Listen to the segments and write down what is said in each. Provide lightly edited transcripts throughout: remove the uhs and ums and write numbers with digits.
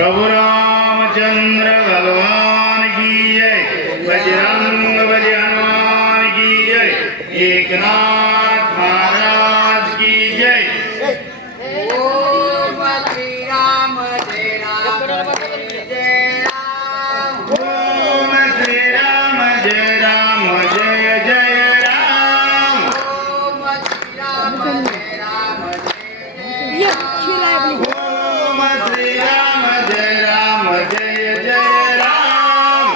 प्रभु रामचंद्र भगवान की जय। बजरंग बली हनुमान की जय। एकनाथ महाराज की जय। ओम श्री राम जय राम जय राम। ओम श्री राम जय राम जय जय राम। ओम श्री राम जय राम जय जय राम। ओम श्री राम जय राम जय जय राम।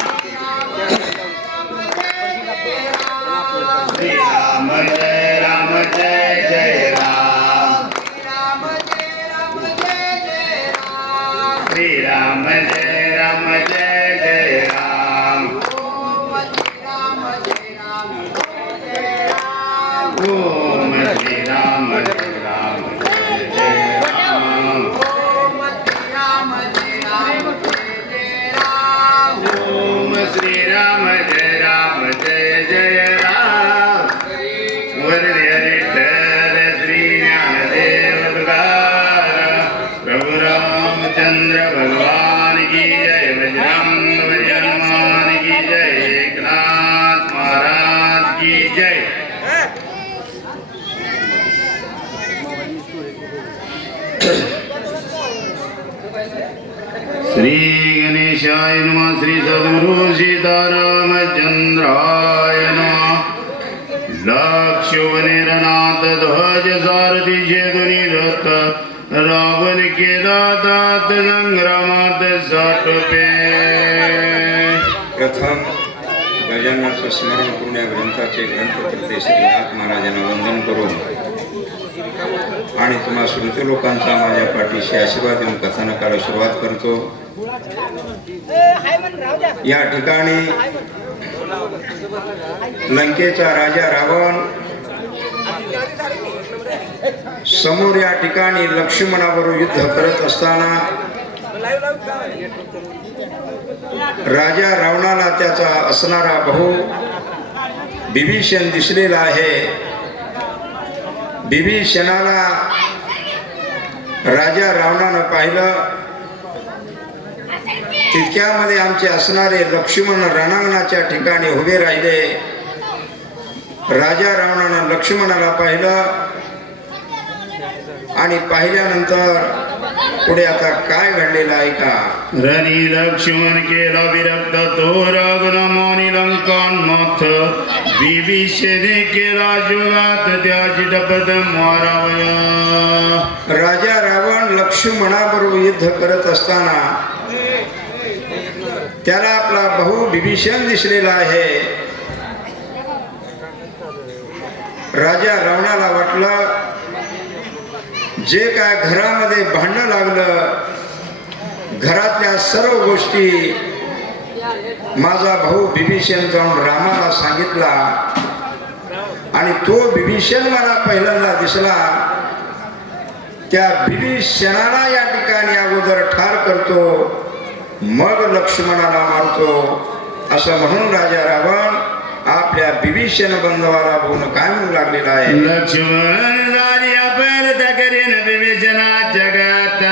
श्री राम जय राम जय जय राम। श्री राम जय राम जय जय राम। ओम श्री राम जय राम जय जय राम। ओम श्री राम जय राम जय जय राम। वरदे हरिष्ठर श्री ज्ञानदेव तुकाराम। प्रभु रामचंद्र भगवान की जय। बजरंग बली हनुमान की जय। एकनाथ महाराज की जय। श्री गणेशाय नमः। श्री सद्गुरु सीतारामचंद्राय नमः। लक्ष्मणेरनाथ ध्वज सारथी चेतुनी दत्त। रावण के दातात संग्रामात साठपे। प्रथम गजाननाचं स्मरण करून या ग्रंथाचे ग्रंथकर्ते श्रीनाथ महाराजांना वंदन करून आणि तुम्हा श्रुती लोकांचा माझ्या पाठीशी आशीर्वाद देऊन कथानकाला सुरुवात करतो। या ठिकाणी लंकेचा राजा रावण समोर या ठिकाणी लक्ष्मणाबरोबर युद्ध करत असताना राजा रावणाला त्याचा असणारा भाऊ विभीषण दिसलेला आहे। विभीषणाला राजा रावणानं पाहिलं। तितक्यामध्ये आमचे असणारे लक्ष्मण रणांगणाच्या ठिकाणी उभे राहिले। राजा रावणानं लक्ष्मणाला पाहिलं आणि पाहिल्यानंतर पुढे आता काय घडलेलं आहे का। रणी लक्ष्मण केला विरक्त तो रागुणमानी लंकान्मथ। विभीषणे केला जुगात त्याची टपत मारावया। राजा रावण लक्ष्मणाबरोबर युद्ध करत असताना त्याला आपला भाऊ विभीषण दिसलेला आहे। राजा रावणाला वाटलं जे काय घरामध्ये भांडण लागलं, घरातल्या सर्व गोष्टी माझा भाऊ विभीषण जाऊन रामाला सांगितला आणि तो विभीषण मला पहिल्यांदा दिसला। त्या विभीषणाला या ठिकाणी अगोदर ठार करतो, मग लक्ष्मणाला मारतो, असं म्हणून राजा रावण आपल्या विभीषण बंधवाला बोलून काय म्हणू लागलेला आहे। लक्ष्मण झाली आपण तकरीन विभीषणा जगात।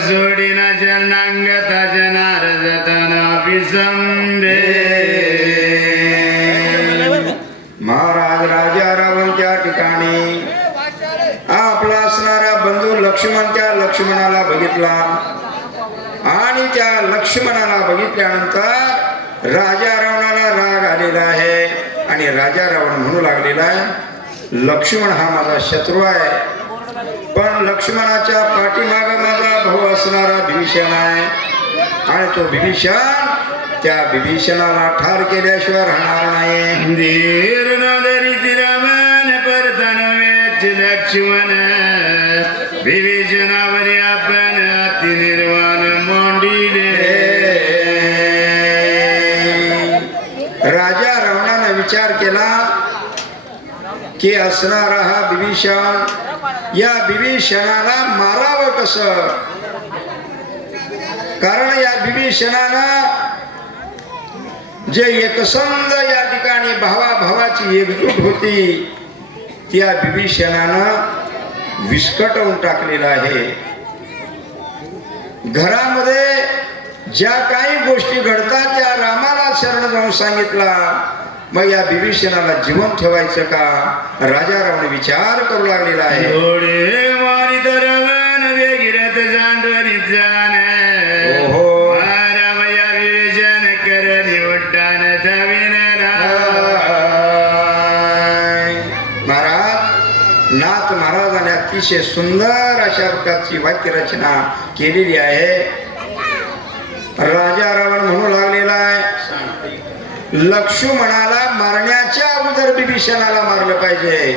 जोडीना जनांगता जनार जतना विसंबे। महाराज राजा रावण त्या ठिकाणी आपला असणारा बंधू लक्ष्मण त्या लक्ष्मणाला बघितला आणि त्या लक्ष्मणाला बघितल्यानंतर राजा रावणाला राग आलेला आहे आणि राजा रावण म्हणू लागलेला आहे लक्ष्मण हा माझा शत्रू आहे, पण लक्ष्मणाच्या पाठीमागे माझा भाऊ असणारा विभीषण आहे आणि तो विभीषण त्या विभीषणाला ठार केल्याशिवाय राहणार नाही। धीर नदरी रमण परतनवेच लक्ष्मण। विभीषणावरी आपण अति निर्वाण मोंडिले। राजा रावणाने विचार केला की असणारा हा विभीषण, या विभीषणाला मारावं कसं, कारण या विभीषणानं जे एकसंध या ठिकाणी भावाभावाची एकजूट होती त्या विभीषणानं विस्कटवून टाकलेला आहे। घरामध्ये ज्या काही गोष्टी घडतात त्या रामाला शरण जाऊन सांगितला. मग या विभीषणाला जिवंत ठेवायचं का? राजा रावण विचार करू लागलेला आहे. डोळे मारी दरवन वेगिरत जांडवरीत जाणे ओहो. रामया विवेचन करणी उड्डाण धाविन महाराज नाथ महाराजांनी अतिशय सुंदर अशा प्रकारची वाक्यरचना केलेली आहे. राजा रावण म्हणू लागलेला आहे, लक्ष्मणाला मारण्याच्या अगोदर विभीषणाला मारलं पाहिजे.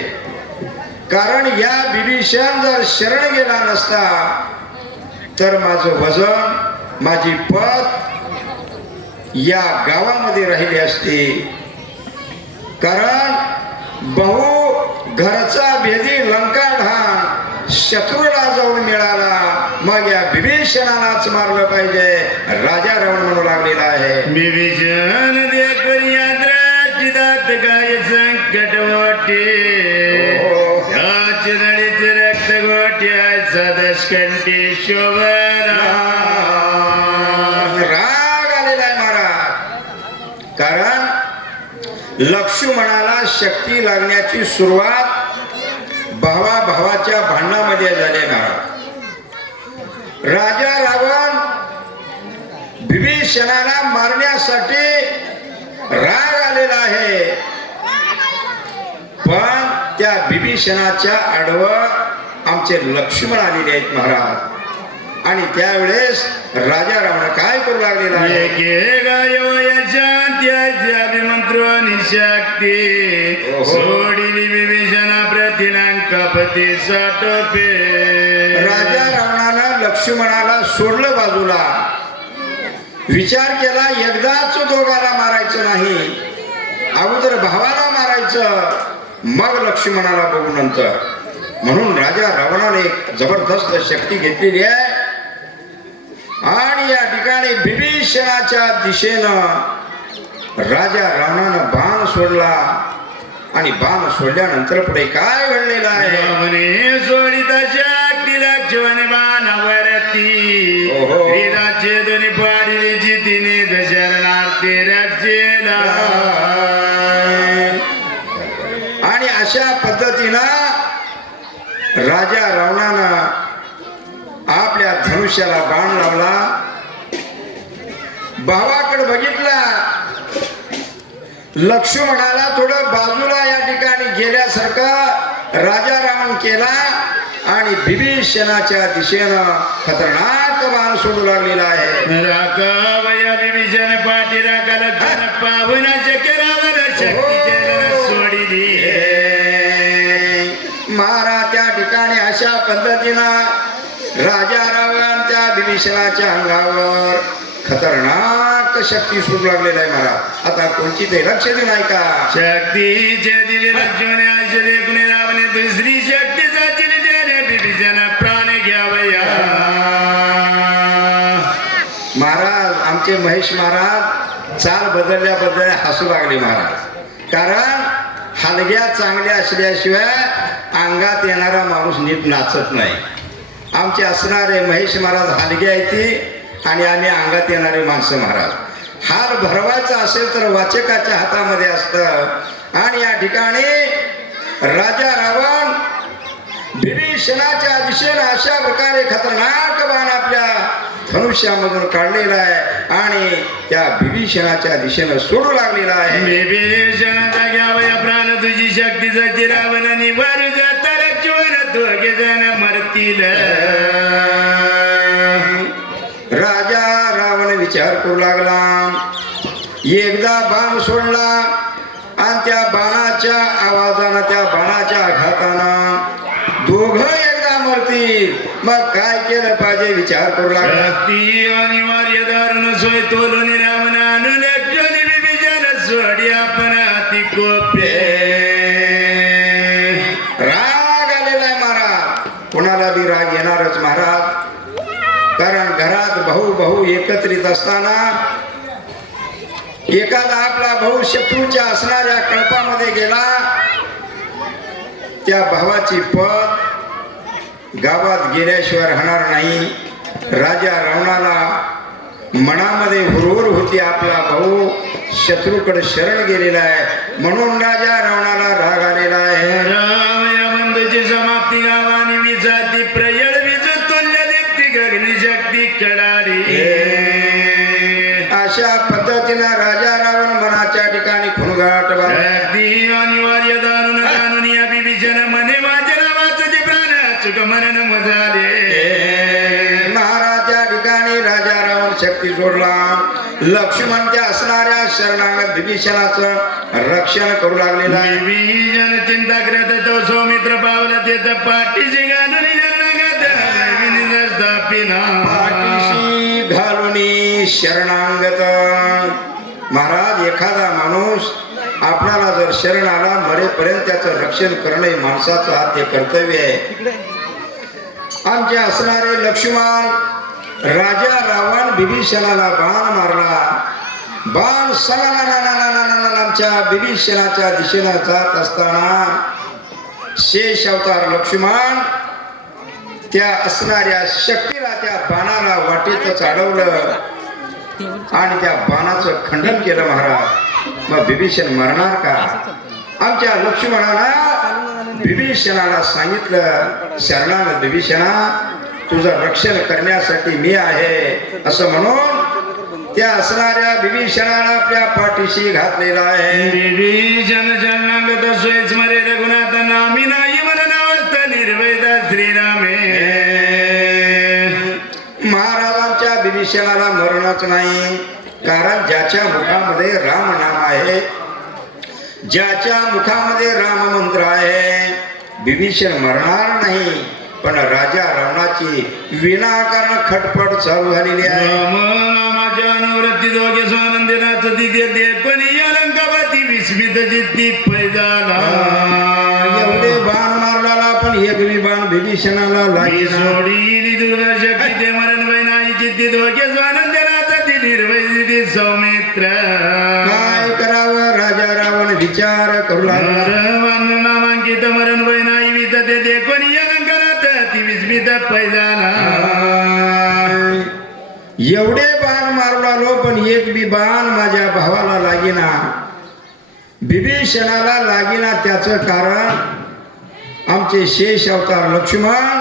कारण या विभीषण जर शरण गेला नसता तर माझं वजन, माझी पत या गावामध्ये राहिली असती. कारण बहु घरचा भेदी लंका ढाण शत्रूला जाऊन मिळाला, मग या विभीषणालाच मारलं पाहिजे. राजा रावण म्हणू लागलेला आहे. विभीषण देखून यात्राचिदात काय संकट मोठे नळीत रक्त गोट्या सदस्कंठी शोभना. राग आलेला आहे महाराज. कारण लक्ष्मणाला शक्ती लागण्याची सुरुवात भावाभावाच्या भांडणामध्ये झाले महाराज. राजा रावण विभीषणाला मारण्यासाठी राग आलेला आहे, पण त्या विभीषणाच्या आडवं आमचे लक्ष्मण आलेले आहेत महाराज. आणि त्यावेळेस राजा रावण काय करू लागलेला आहे. शक्ती सोडिली विभीषणा प्रतिलंकापती साठोपे. राजा रावणानं लक्ष्मणाला सोडलं बाजूला. विचार केला एकदाच दोघाला मारायचं नाही, अगोदर भावाला मारायचं, मग लक्ष्मणाला बघू नंतर. म्हणून राजा रावणाने एक जबरदस्त शक्ती घेतलेली आहे आणि या ठिकाणी विभीषणाच्या दिशेनं राजा रावणानं बाण सोडला. आणि बाण सोडल्यानंतर पुढे काय घडलेलं आहे. सोडिता शक्ती लक्ष्मण बाणावरती राज्य दोन्ही पाडली जितीने दशरणार्थी राज्यला. आणि अशा पद्धतीनं राजा रावणानं आपल्या धनुष्याला बाण लावला. भावाकडे बघितला, लक्ष्मणाला थोडं बाजूला या ठिकाणी गेल्यासारखं राजा रावण केला आणि विभीषणाच्या दिशेनं खतरनाक बाण सोडू लागलेला आहे. राघवया विभीषण पाठी राखाला घन पाहुणा चक्रावर शक्ती सोडिली. महाराज त्या ठिकाणी अशा पद्धतीनं राजा रावण त्या विभीषणाच्या अंगावर खतरनाक शक्ती सुरू लागलेला आहे महाराज. आता कोणची ते लक्ष देऊ नाही का. शक्तीचे दिले लक्ष्मणे आश्चर्य कुणी रावणे दुसरी शक्ती जातील त्याने विभीषण प्राण घ्यावया. महाराज आमचे महेश महाराज चाल बदलल्या बदलल्या हसू लागले महाराज. कारण हलग्या चांगल्या असल्याशिवाय अंगात येणारा माणूस नीट नाचत नाही. आमचे असणारे महेश महाराज हलगे आहेत ती आणि आम्ही अंगात येणारे माणसं महाराज. हार भरवायचा असेल तर वाचकाच्या हातामध्ये असतं. आणि या ठिकाणी राजा रावण विभीषणाच्या दिशेनं अशा प्रकारे खतरनाक बाण आपल्या धनुष्यामधून काढलेला आहे आणि त्या विभीषणाच्या दिशेनं सोडू लागलेला आहे. विभीषणाचा घ्यावया प्राण तुझी शक्ती जगती रावण निवार जाता लक्ष्मण दोघे जण मरतील. राजा रावण विचार करू लागला. एकदा बाण सोडला आणि त्या बाणाच्या आवाजानं, त्या बाणाच्या आघातानं दोघं एकदा मरतील. मग काय केलं पाहिजे विचार करू लागला. अनिवार्य दारुण सोय तोलून रावण लक्ष्मण विभीषण सोडी आपण अति कोपे. राग आलेला आहे महाराज. कोणाला बी राग येणारच महाराज. कारण घरात भाऊ भाऊ एकत्रित असताना एखादा आपला भाऊ शत्रूच्या असणाऱ्या कळपामध्ये गेला, त्या भावाची पत गावात गेल्याशिवाय राहणार नाही. राजा रावणाला मनामध्ये हुरहुर होती, आपला भाऊ शत्रूकडे शरण गेलेला आहे म्हणून राजा रावणाला राग आलेला आहे. राम या बंधूची समाप्ती गावानी विजाती प्रयळ विज तुल्य दीप्ती गगनी शक्ती कडारी. अशा पद्धतीनं राजा रावण मनाच्या ठिकाणी खुणगाट बांधला. अगदी अनिवार्य दारुण कानून या बिभीषण मने वाचला वाचते प्राण चुक मरण मजाले. महाराज त्या ठिकाणी राजा रावण शक्ती सोडला. लक्ष्मण त्या असणाऱ्या शरणागत विभीषणाचं रक्षण करू लागलेला आहे. विभीषण चिंता करत तो सौमित्र पावला ते तर पाठीशी घालून पाठीशी घालून शरणांगत. महाराज एखादा माणूस आपल्याला जर शरण आला मरेपर्यंत त्याचं रक्षण करणे माणसाचं आद्य कर्तव्य आहे. आमचे असणारे लक्ष्मण राजा रावण विभीषणाला बाण मारला. बाण आमच्या विभीषणाच्या दिशेनं जात असताना शेष अवतार लक्ष्मण त्या असणाऱ्या शक्तीला त्या बाणाला वाटेतच अडवलं आणि त्या बाणाचं खंडन केलं. महाराज मग विभीषण मरणार का? आमच्या लक्ष्मणाला विभीषणाला सांगितलं, शरणागत विभीषणा तुझं रक्षण करण्यासाठी मी आहे असं म्हणून त्या असणाऱ्या विभीषणाला आपल्या पाठीशी घातलेला आहे. विभीषण शरणागत सोयच मरे रघुनाथ नामी नाही मरणावस्थ निर्वेद श्रीरामे. महाराजांच्या विभीषणाला मरणच नाही, कारण ज्याच्या मुखामध्ये राम नाम आहे, ज्याच्या मुखामध्ये राम मंत्र आहे, विभीषण मरणार नाही. पण राजा रावणाची विनाकारण खटपट चालू झालेली आहे. रामाच्या अनुवृत्ती दोघे स्वानंदी नाचती देते पण अलंकावती विस्मित जिद्दी पैजाला. एवढे बाण मारला पण एक बी बाण विभीषणाला लागली सोडीली दुर्गा शक्ती ते मरण वय नाही जिद्दी दोघे स्वानंदी नाचती निर्वैदी सौमित्र. काय करावं राजा रावण विचार करू लागला. नामांकित मरण वय नाही वितते ते कोणी अलंकारात ती विस्मित पैजाला. एवढे बाण मारू लागलो पण एक बी बाण माझ्या भावाला लागेना, विभीषणाला लागेना. त्याचं कारण आमचे शेष अवतार लक्ष्मण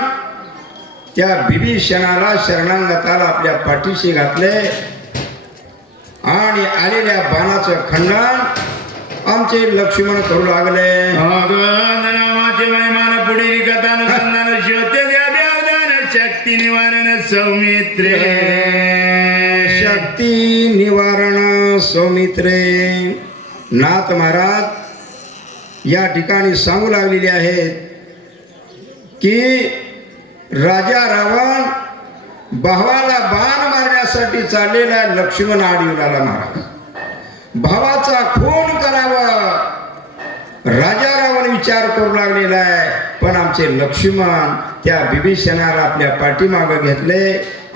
त्या विभीषणाला शरणांगताला आपल्या पाठीशी घातले आणि आलेल्या बाणाचं खंडन आमचे लक्ष्मण करू लागले. नामाचे वैमान पुढील कथानुसंधान शोधते द्याव्यावधान शक्ती निवारण सौमित्रे. शक्ती निवारण सौमित्रे. नाथ महाराज या ठिकाणी सांगू लागलेले आहेत की राजा रावण भावाला बाण मारण्यासाठी चाललेला लक्ष्मण आडीवर आला. महाराज भावाचा खून करावा राजा रावण विचार करू लागलेला आहे, पण आमचे लक्ष्मण त्या विभीषणाला आपल्या पाठीमागं घेतले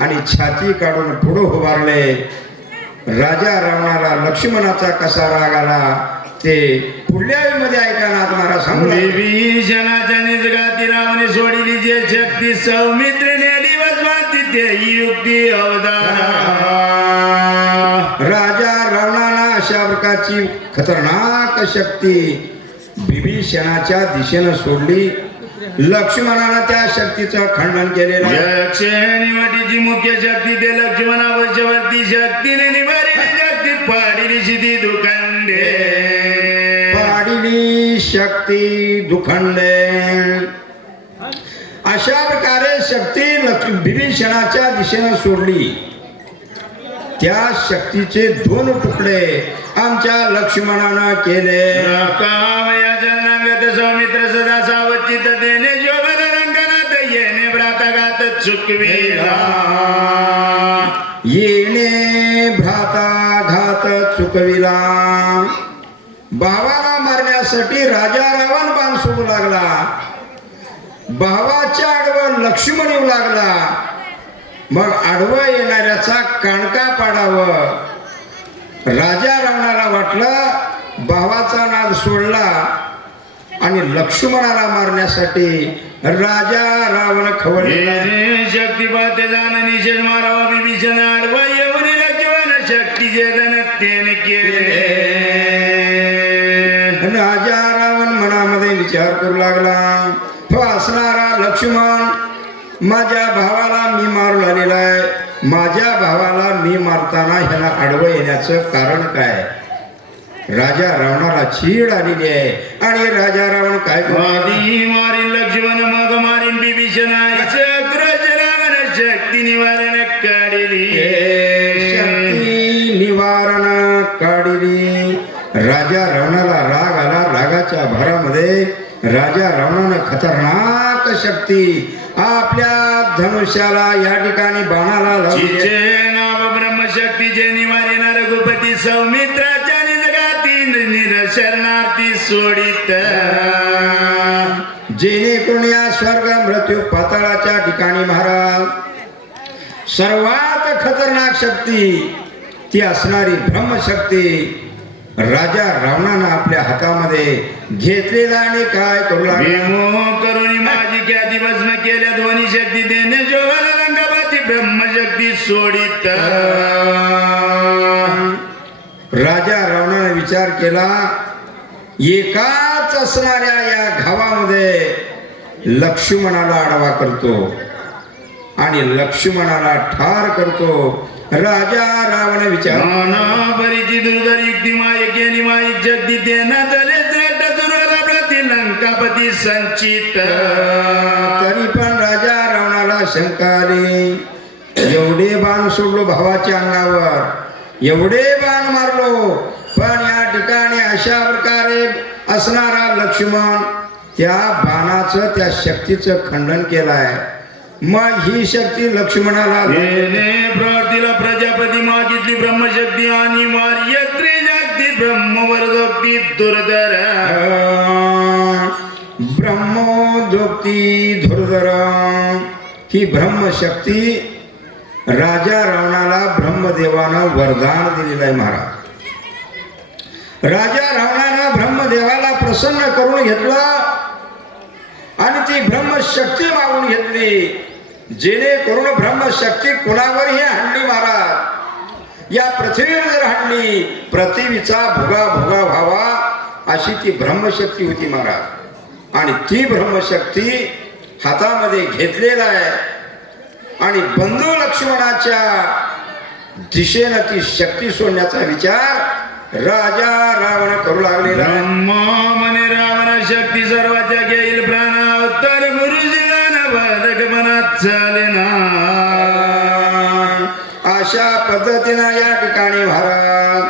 आणि छाती काढून पुढे उभारले. राजा रावणाला लक्ष्मणाचा कसा राग आला ते पुढल्या वेळेमध्ये ऐका ना तुम्हाला सांगू. विभीषणाच्या निजगाती रावणे सोडली जे शक्ती सौमित्र नेली वसवाती ते युक्ती अवधान. राजा रावणाला अशा प्रकारची खतरनाक शक्ती विभीषणाच्या दिशेनं सोडली. लक्ष्मणाला त्या शक्तीचं खंडन केलेलं. निवटीची मुख्य शक्ती ते लक्ष्मणावशवर्ती शक्तीने निवारली शक्ती पाडिली शिधी दुखंडे. पाडिली शक्ती दुखंडे. अशा प्रकारे शक्ती विभीषणाच्या दिशेनं सोडली. त्या शक्तीचे दोन तुकडे आमच्या लक्ष्मणानं केले. सौमित्र सदा सावचित देणे जोवर रंगनात येणे भ्राताघात चुकविला. येणे भ्राता घात चुकविला. भावाला मारण्यासाठी राजा रावण बाण सोडू लागला. भावाच्या आडवं लक्ष्मण येऊ लागला. मग आडवं येणाऱ्याचा काणका पाडावं. राजा रावणाला वाटलं भावाचा नाद सोडला आणि लक्ष्मणाला मारण्यासाठी राजा रावण खवळला. येणे शक्ती पाते जाण निषेध मारावा विभीषण आडवा येऊन लक्ष्मण शक्ती जेदन तेने केले. राजा रावण मनामध्ये विचार करू लागला, हो असणारा लक्ष्मण माझ्या भावाला मी मारून आलेला आहे, माझ्या भावाला मी मारताना ह्याला आडवं येण्याचं कारण काय. राजा रावणाला चीड आलेली आहे आणि राजा रावण काय आधी मारीन लक्ष्मण मग मारीन विभीषण अग्रज रावण शक्ती निवारण काढली. शक्ती निवारण काढली. राजा रावणाला राग आला. रागाच्या भरामध्ये राजा रावणानं खतरनाक शक्ती आपल्या धनुष्याला या ठिकाणी बाणाला लावली. जिचे नाव ब्रह्मशक्तीचे निवारण रघुपती सौमित्राच्या शरणार्थी सोडित. जेणेकरून या स्वर्ग मृत्यू पाताळाच्या ठिकाणी महाराज सर्वात खतरनाक शक्ती ती असणारी ब्रह्मशक्ती राजा रावणानं आपल्या हातामध्ये घेतलेला आणि काय करू लागला. करुणी माझी ख्याती भस्म केल्या ध्वनी शक्ती देणे जोवर रंगपाती ब्रह्मशक्ती सोडित. राजा रावणाने विचार केला, एकाच असणाऱ्या या घावामध्ये लक्ष्मणाला आडवा करतो आणि लक्ष्मणाला ठार करतो. राजा रावण विचार बरीची दुर्धर युक्ती माय केली माईक शक्ती देना झाले श्रेष्ठ दुर्गला प्रति लंकापती संचित. तरी पण राजा रावणाला शंका आली, एवढे बाण सोडलो भावाच्या अंगावर, एवढे बाण मारलो, पण या ठिकाणी अशा प्रकारे असणारा लक्ष्मण त्या बाणाचं त्या शक्तीचं खंडन केलंय. मग ही शक्ती लक्ष्मणाला प्रवर्तीला प्रजापती मागितली ब्रह्मशक्ती आणि मार्य त्रिजक्ती ब्रह्मवर्धोक्ती दुर्धर. ब्रह्मोद्योक्ती धुर्धर ही ब्रह्मशक्ती राजा रावणाला ब्रह्मदेवानं वरदान दिलेलं आहे. महाराज राजा रावणानं ब्रह्मदेवाला प्रसन्न करून घेतलं आणि ती ब्रह्मशक्ती मागून घेतली, जेणेकरून ब्रह्मशक्ती कुणावरही हाणली. महाराज या पृथ्वीवर जर हाणली, पृथ्वीचा भुगा भुगा व्हावा अशी ती ब्रह्मशक्ती होती. महाराज आणि ती ब्रह्मशक्ती हातामध्ये घेतलेला आहे आणि बंधू लक्ष्मणाच्या दिशेनं ती शक्ती सोडण्याचा विचार राजा रावण करू लागलेला. म्हणे रावण शक्ती सर्वाच्या घेईल प्राण अवतार गुरुजीला बाधक मनात चाले ना. अशा पद्धतीनं या ठिकाणी महाराज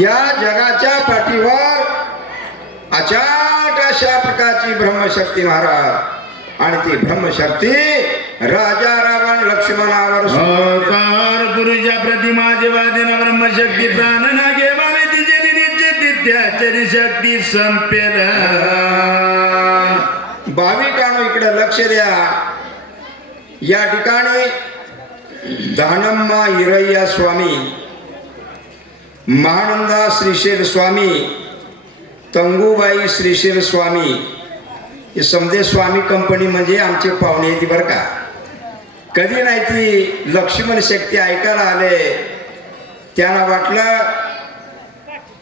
या जगाच्या पाठीवर अचाट अशा प्रकारची ब्रह्मशक्ती महाराज आणि ती ब्रह्मशक्ती राजा रावण लक्ष्मणावर गुरुच्या प्रतिमाचे वादेन ब्रह्मशक्ती प्राण ना घेवावे तिचे निश्चित त्याची शक्ती संपेल. भाविकांनो इकडे लक्ष द्या. या ठिकाणी दानम्मा हिरय्या स्वामी, महानंदा श्रीशैल स्वामी, तंगूबाई श्रीशैल स्वामी हे समदे स्वामी कंपनी म्हणजे आमचे पाहुणे येते बरं का. कधी नाही ती लक्ष्मण शक्ती ऐकायला आले, त्यांना वाटलं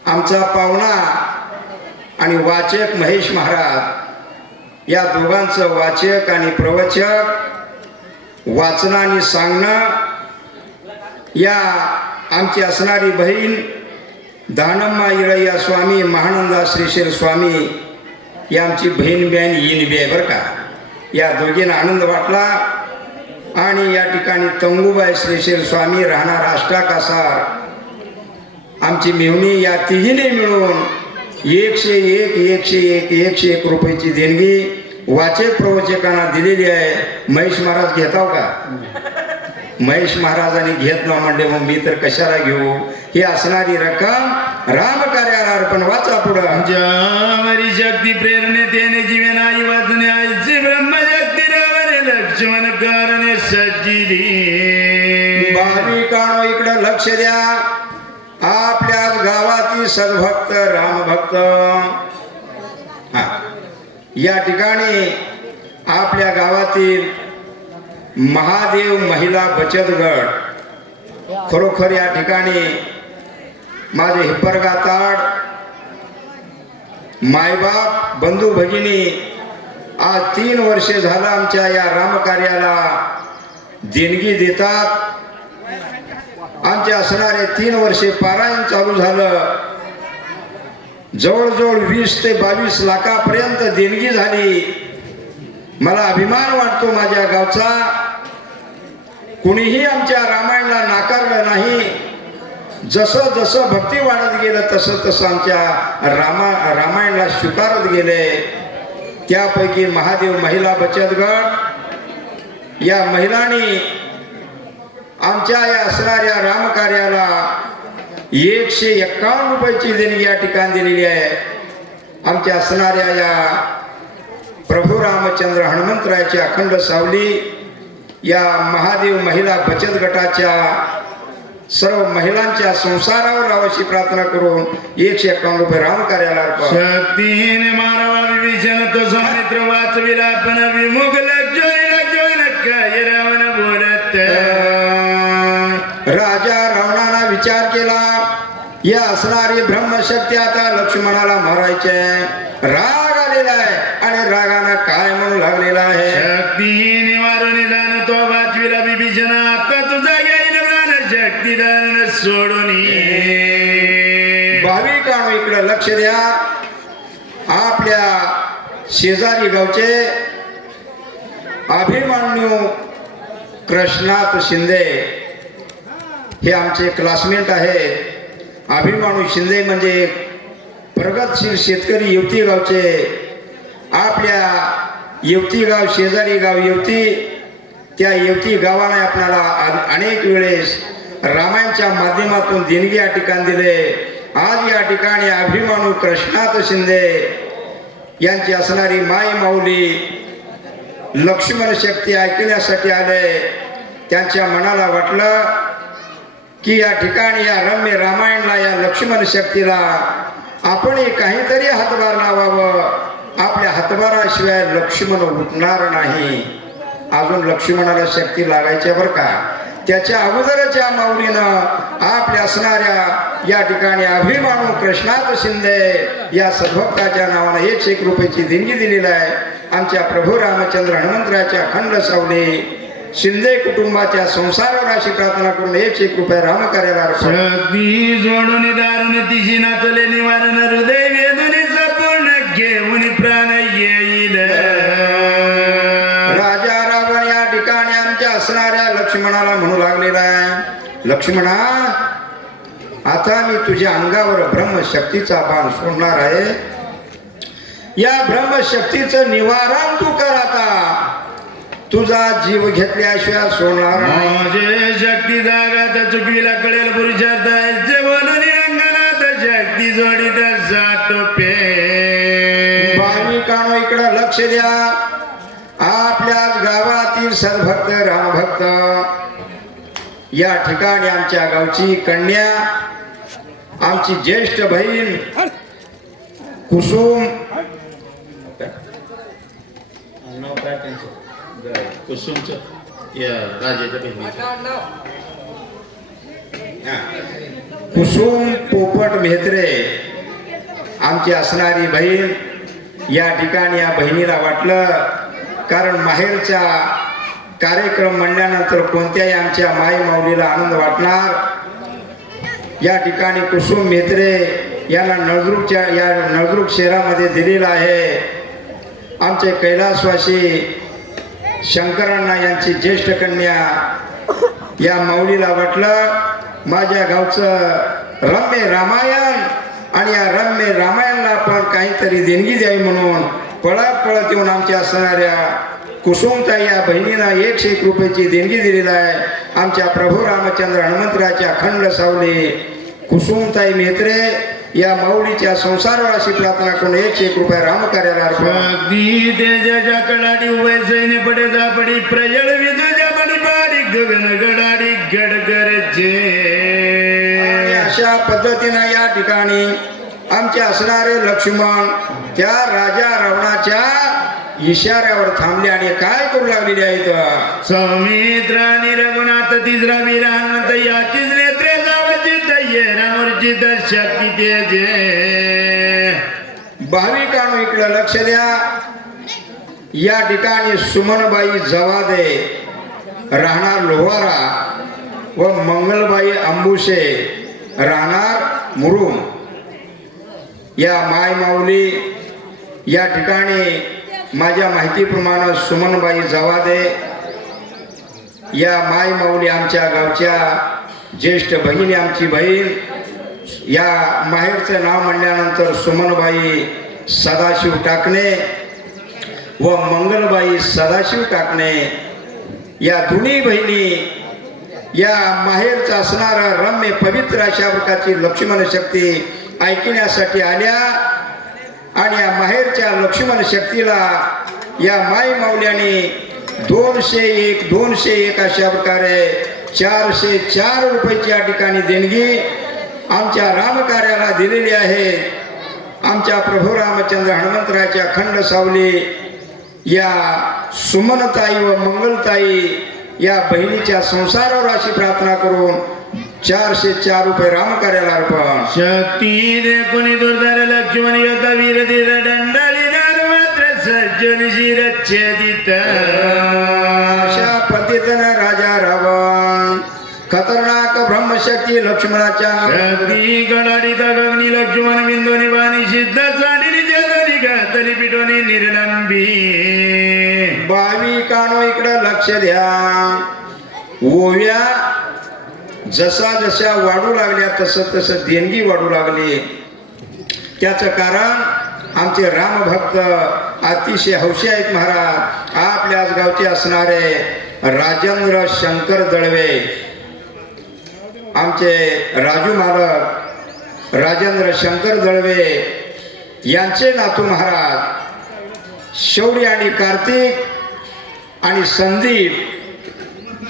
आमचा पाहुणा आणि वाचक महेश महाराज या दोघांचं वाचक आणि प्रवचक वाचन आणि सांगणं या आमची असणारी बहीण दानम्मा हिरय्या स्वामी, महानंदा श्रीशैल स्वामी या आमची बहीण बॅन येईन बी आहे बरं का. या दोघींना आनंद वाटला आणि या ठिकाणी तंगूबाई श्रीशैल स्वामी राहणार आष्टा कासार आमची मेहुणी या तिघीने मिळून 101 रुपयाची देणगी वाचक प्रवचकांना दिलेली आहे. महेश महाराज घेताव का? महेश महाराजांनी घेत न म्हणले मग मी तर कशाला घेऊ. ही असणारी रक्कम राम कार्याला अर्पण. वाचा पुढं. ज्यावरी शक्ती प्रेरणे तेने जीवन आई वाचने आईची ब्रह्मशक्ती रावणे लक्ष्मण कारणे सज्जिली. भाविकांनो इकडं लक्ष द्या. आपल्याच गावातील सद्भक्त रामभक्त या ठिकाणी आपल्या गावातील महादेव महिला बचत गट खरोखर या ठिकाणी माझे हिप्परगा ताड मायबाप बंधू भगिनी आज 3 वर्षे झालं आमच्या या रामकार्याला देणगी देतात. आमचे असणारे 3 वर्षे पारायण चालू झालं. जवळजवळ 20 ते 22 लाखापर्यंत देणगी झाली. मला अभिमान वाटतो माझ्या गावचा. कुणीही आमच्या रामायणाला नाकारलं नाही. जसं जसं भक्ती वाढत गेलं तसं तसं आमच्या रामायणाला स्वीकारत गेले. त्यापैकी महादेव महिला बचत गट या महिलांनी आमच्या या असणाऱ्या रामकार्याला 151 रुपयाची देणगी या ठिकाणी दिलेली आहे. आमच्या असणाऱ्या या प्रभू रामचंद्र हनुमंतरायाची अखंड सावली या महादेव महिला बचत गटाच्या सर्व महिलांच्या संसारावर राहावी प्रार्थना करून 151 रुपये रामकार्याला अर्पण. शक्तीने मारावा विभीषण तो सौमित्र वाचविला पण विमुख लज्जोन काय रावण बोलत. राजा रावणाला विचार केला या असणारी ब्रह्मशक्ती आता लक्ष्मणाला मारायचे. राग आलेला आहे आणि रागाने काय म्हणू लागलेला आहे. शक्तीने मारून जाणतो वाचविला विभीषण आता तुझा घेईन प्राण शक्तीदान सोडून. भाविकांनो इकडे लक्ष द्या. आपल्या शेजारी गावचे अभिमन्यू कृष्णात शिंदे हे आमचे क्लासमेट आहेत. अभिमन्यू शिंदे म्हणजे प्रगतशील शेतकरी येवती गावचे. आपल्या येवती गाव शेजारी गाव येवती त्या येवती गावाने आपल्याला अनेक वेळेस रामायणच्या माध्यमातून देणगी या ठिकाणी दिले. आज या ठिकाणी अभिमन्यू कृष्णात शिंदे यांची असणारी माई माऊली लक्ष्मण शक्ती ऐकण्यासाठी आले. त्यांच्या मनाला वाटलं की या ठिकाणी या रम्य रामायणला या लक्ष्मण शक्तीला आपण काहीतरी हातभार लावावं. आपल्या हातभाराशिवाय लक्ष्मण उठणार नाही. अजून लक्ष्मणाला शक्ती लागायच्या बरं का. त्याच्या अगोदरच्या माऊलीनं आपल्या असणाऱ्या या ठिकाणी अभिमन्यू कृष्णात शिंदे या सद्भक्ताच्या नावानं 101 रुपयाची देणगी दिलेली आहे. आमच्या प्रभू रामचंद्र हनुमंतरायाच्या अखंड सावली शिंदे कुटुंबाच्या संसारावर अशी प्रार्थना करून 101 रुपये रामकार्याला अर्पण. शक्ती जोडून दारुण तिशी नाचले निवारण हृदय वेदने सपूर्ण घेऊन प्राण येईल. राजा रावण या ठिकाणी आमच्या असणाऱ्या लक्ष्मणाला म्हणू लागलेला आहे. लक्ष्मणा आता मी तुझ्या अंगावर ब्रह्मशक्तीचा बाण सोडणार आहे. या ब्रह्मशक्तीचं निवारण तू कर. आता तुझा जीव घेतल्याशिवाय सोडणार नाही. माझे शक्ती जागात चुकवीला कळेल पुरुषार्थ बोलून रंगनाथ शक्ती जोडीत साटोपे. भाविकांनो इकडे लक्ष द्या. आपल्याच गावातील सद्भक्त रामभक्त या ठिकाणी आमच्या गावची कन्या आमची ज्येष्ठ बहीण कुसुम कुसुमचं या राजाच्या बहिणीचं कुसुम पोपट मेहत्रे आमची असणारी बहीण या ठिकाणी या बहिणीला वाटलं कारण माहेरचा कार्यक्रम म्हणल्यानंतर कोणत्याही आमच्या माई माऊलीला आनंद वाटणार. या ठिकाणी कुसुम मेहत्रे यांना नळदुर्ग शहरामध्ये दिलेला आहे. आमचे कैलासवासी शंकरांना यांची ज्येष्ठ कन्या या माऊलीला वाटलं माझ्या गावचं रम्य रामायण आणि या रम्य रामायणला आपण काहीतरी देणगी द्यावी म्हणून पळत पळत येऊन आमच्या असणाऱ्या कुसुमताई या बहिणीनं 101 रुपयाची देणगी दिलेला आहे. आमच्या प्रभू रामचंद्र हनुमंतरायाची अखंड सावली कुसुमताई मेहत्रे या माऊलीच्या संसारावर अशी प्रार्थना करून 101 रुपये रामकार्याला अर्पण. अगदी तेजाच्या कडाडी वैसैने पडे जापडी प्रजळ विदुजा पडी पाडी गगन गडाडी गडगरचे. अशा पद्धतीनं या ठिकाणी आमचे असणारे लक्ष्मण त्या राजा रावणाच्या इशाऱ्यावर थांबले आणि काय करू लागलेले आहेत. सौमित्र आणि रघुनाथ तिसरा वीर हनुमंत याचीच नेत्रे जावची तय्ये रामूरची शक्ती तेजे. भाविकांनो इकडं लक्ष द्या. या ठिकाणी सुमनबाई जवादे राहणार लोहारा व मंगलबाई अंबुशे राहणार मुरुम या माय माऊली या ठिकाणी माझ्या माहितीप्रमाणे सुमनबाई जवादे या माय माऊली आमच्या गावच्या ज्येष्ठ भगिनी आमची बहीण. या माहेरचं नाव म्हणल्यानंतर सुमनबाई सदाशिव टाकणे व मंगलबाई सदाशिव टाकणे या दोन्ही बहिणी या माहेरचं असणारा रम्य पवित्र अशा प्रकारची लक्ष्मण शक्ती ऐकण्यासाठी आल्या. आणि या माहेरच्या लक्ष्मण शक्तीला या माई माऊल्याने 201 अशा प्रकारे 404 रुपयाची या ठिकाणी देणगी आमच्या रामकार्याला दिलेली आहे. आमच्या प्रभू रामचंद्र हनुमंतरायाच्या अखंड सावली या सुमनताई व मंगलताई या बहिणीच्या संसारावर अशी प्रार्थना करून 404 रुपये रामकार्याला अर्पण. शक्ती दे कोणी दुर्धर लक्ष्मण योद्धा वीर धीर दंडाली नाद मात्र सज्जन शिरच्छेदित. अशा पद्धतीनं राजा रावण खतरनाक ब्रह्मशक्ती लक्ष्मणाच्या शक्ती गडाडीत गगनी लक्ष्मण बिंदोनी बाणी सिद्ध साडीनी जगनी घातली पिटोनी निर्लंबी. भाविकांनो इकडं लक्ष द्या. ओव्या जसा जशा वाढू लागल्या तसं देणगी वाढू लागली. त्याचं कारण आमचे रामभक्त अतिशय हौशी आहेत महाराज. आपल्याच गावचे असणारे राजेंद्र शंकर दळवे आमचे राजू मालक राजेंद्र शंकर दळवे यांचे नातू महाराज शौर्य आणि कार्तिक आणि संदीप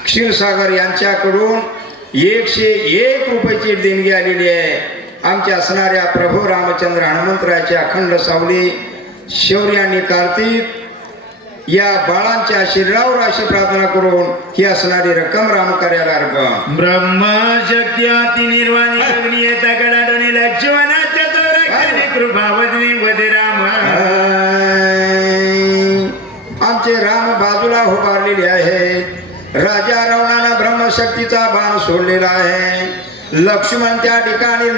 क्षीरसागर यांच्याकडून 101 रुपयाची देणगी आलेली आहे. आमच्या असणाऱ्या प्रभू रामचंद्र हनुमंतरायाची अखंड सावली शौर्य आणि कार्तिक या बाळांच्या शरीरावर अशी प्रार्थना करून ही असणारी रक्कम रामकार्याला अर्पण. ब्रह्मशक्ती अति निर्वाणी अग्नी येता कडाडोनी लक्ष्मणाच्या चौराखाने कृपावदनी वदे राम. आमचे राम बाजूला उभारलेले आहेत. राजा रावणानं ब्रह्मशक्तीचा बाण सोडलेला आहे. लक्ष्मण त्या ठिकाणी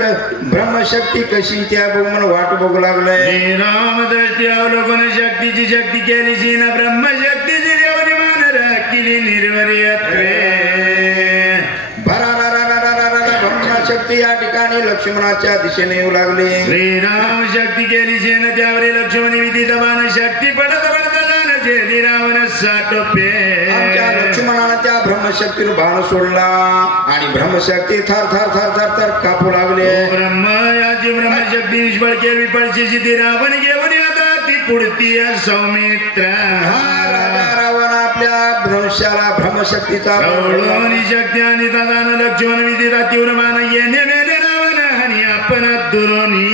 ब्रह्मशक्ती कशी त्या बघून वाट बघू लागलंय. राम दृष्टी अवलोकन शक्तीची शक्ती केली सीन ब्रह्मशक्तीची देवनी मान राखिली निर्वर्यत्वे. ब्रह्मशक्ती या ठिकाणी लक्ष्मणाच्या दिशेने येऊ लागली. श्रीराम शक्ती केली सेन त्यावरी लक्ष्मणी विधी बाण शक्ती पडत जेली रावण साटोपे. आमच्या लक्ष्मणानं त्या ब्रह्मशक्तीवर बाण सोडला आणि ब्रह्मशक्ती थर थर थर थर थर कापू लागले. ब्रह्म याची ब्रह्मशक्ती निष्फळ केली पडशी सिद्धी रावण घेऊन आता ती पुढती सौमित्र. राजा रावण आपल्या धनुष्याला ब्रह्मशक्तीचा शक्ती आणि दादानं लक्ष्मण विधीला तीव्र मान येणे मेले रावण आणि आपण दुरोनी.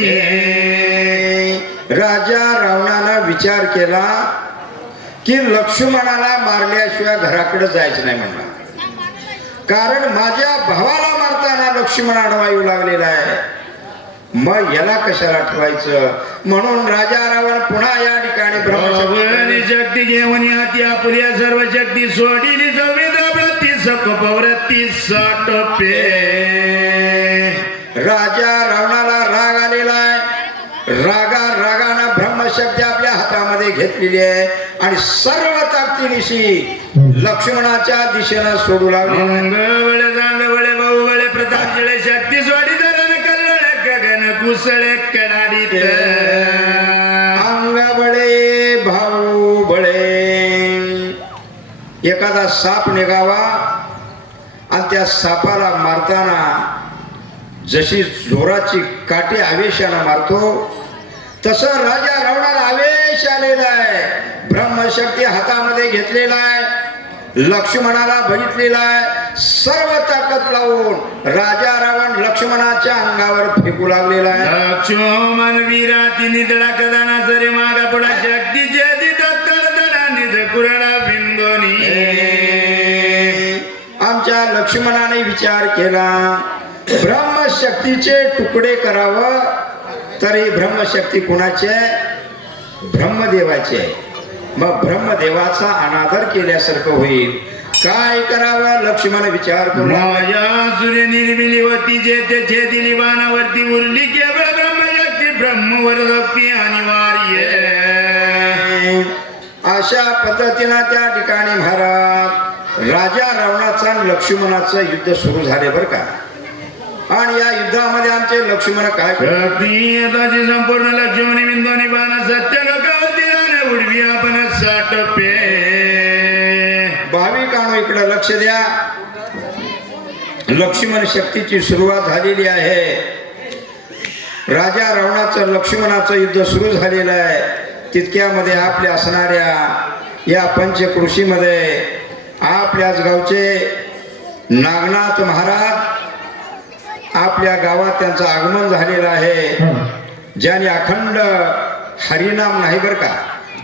राजा रावणानं विचार केला की लक्ष्मणाला मारल्याशिवाय घराकडे जायचं नाही म्हणला. कारण माझ्या भावाला मारताना लक्ष्मण आडवा येऊ लागलेला आहे. मग याला कशाला ठेवायचं म्हणून राजा रावण पुन्हा या ठिकाणी ब्रह्मशक्ती शक्ती घेऊन हाती आपल्या सर्व शक्ती सोडीली संवेदा प्रती सपवृत्ती साटोपे. राजा रावणाला राग आलेला आहे. रागानं ब्रह्मशक्ती आपल्या हातामध्ये घेतलेली आहे आणि सर्व ताकदीनिशी लक्ष्मणाच्या दिशेनं सोडू लागले. अंगवळे जांगवळे बहुवळे प्रतापजळे शक्ती सोडी धरण कल्लळे गगन कुसळे कडाडीत. अंगबळे भाऊ बळे. एखादा साप निघावा आणि त्या सापाला मारताना जशी जोराची काठी आवेशानं मारतो तसं राजा रावणाला आवेश आलेला आहे. ब्रह्मशक्ती हातामध्ये घेतलेला आहे. लक्ष्मणाला बघितलेला आहे. सर्व ताकद लावून राजा रावण लक्ष्मणाच्या अंगावर फेकू लागलेला आहे. लक्ष्मण वीरा तिन्ही दळा कदाना सरे मागा पुढा शक्तीचे कुरडा बिंदोनी आमच्या लक्ष्मणाने विचार केला ब्रह्मशक्तीचे तुकडे करावं तरी ब्रह्मशक्ती कुणाचे ब्रह्मदेवाचे मग ब्रह्मदेवाचा अनादर केल्यासारखं होईल काय करावं लक्ष्मण विचार करू माझ्या सूर्य निर्मिली होती जे तेथे दिली बाणावरती उरली केवळ ब्रह्मशक्ती ब्रह्मवर भक्ती अनिवार्य अशा पद्धतीनं त्या ठिकाणी महाराज राजा रावणाचा आणि लक्ष्मणाचं युद्ध सुरू झाले बरं का आणि या युद्धामध्ये आमचे लक्ष्मण काय शक्ती संपूर्ण लक्ष्मणी बिंदोनी बाणा सत्य लोकावरती उडवी आपण साटपे भाविकांनो इकडे लक्ष द्या लक्ष्मण शक्तीची सुरुवात झालेली आहे राजा रावणाचं लक्ष्मणाचं युद्ध सुरू झालेलं आहे तितक्यामध्ये आपल्या असणाऱ्या या पंचकृषीमध्ये आपल्याच गावचे नागनाथ महाराज आपल्या गावात त्यांचं आगमन झालेलं आहे ज्याने अखंड हरिनाम नाही बरं का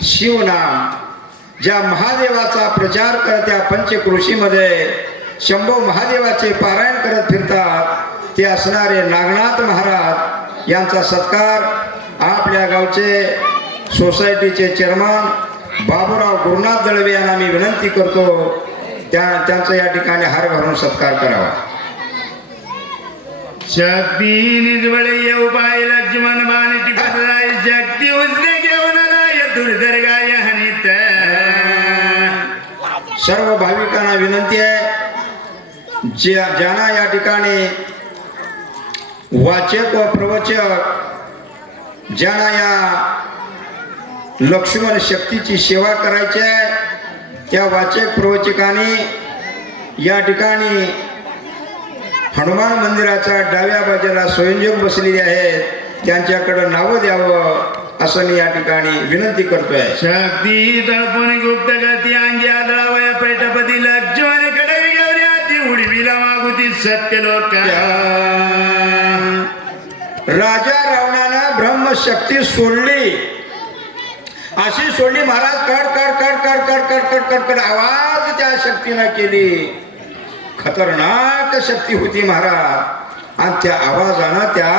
शिवनाम ज्या महादेवाचा प्रचार करत त्या पंचकृषीमध्ये शंभो महादेवाचे पारायण करत फिरतात ते असणारे नागनाथ महाराज यांचा सत्कार आपल्या गावचे सोसायटीचे चेअरमन बाबूराव गुरुनाथ दळवे यांना मी विनंती करतो त्यांचा या ठिकाणी हार घालून सत्कार करावा शक्ती निजवळे येऊ पाय लक्ष्मण बाणी टिकत जाई शक्ती उजने घेऊन दुर्दर्गाय हनित सर्व भाविकांना विनंती आहे ज्यांना या ठिकाणी वाचक व प्रवचक ज्यांना या लक्ष्मण शक्तीची सेवा करायची आहे त्या वाचक प्रवचकांनी या ठिकाणी हनुमान मंदिराच्या डाव्या बाजूला स्वयंजोग बसलेले आहेत त्यांच्याकडे नावं द्यावं असं मी या ठिकाणी विनंती करतोय शक्ती तळपण गुप्त गती अंगी आदळावया पैठपती लक्ष्मण कडे घेऊन उडवीला मागुती सत्य लोक राजा रावणानं ब्रह्मशक्ती सोडली अशी सोडली महाराज कड कड कड कड कड कड कड कड कड आवाज त्या शक्तीनं केली खतरनाक शक्ती होती महाराज आणि त्या आवाजानं त्या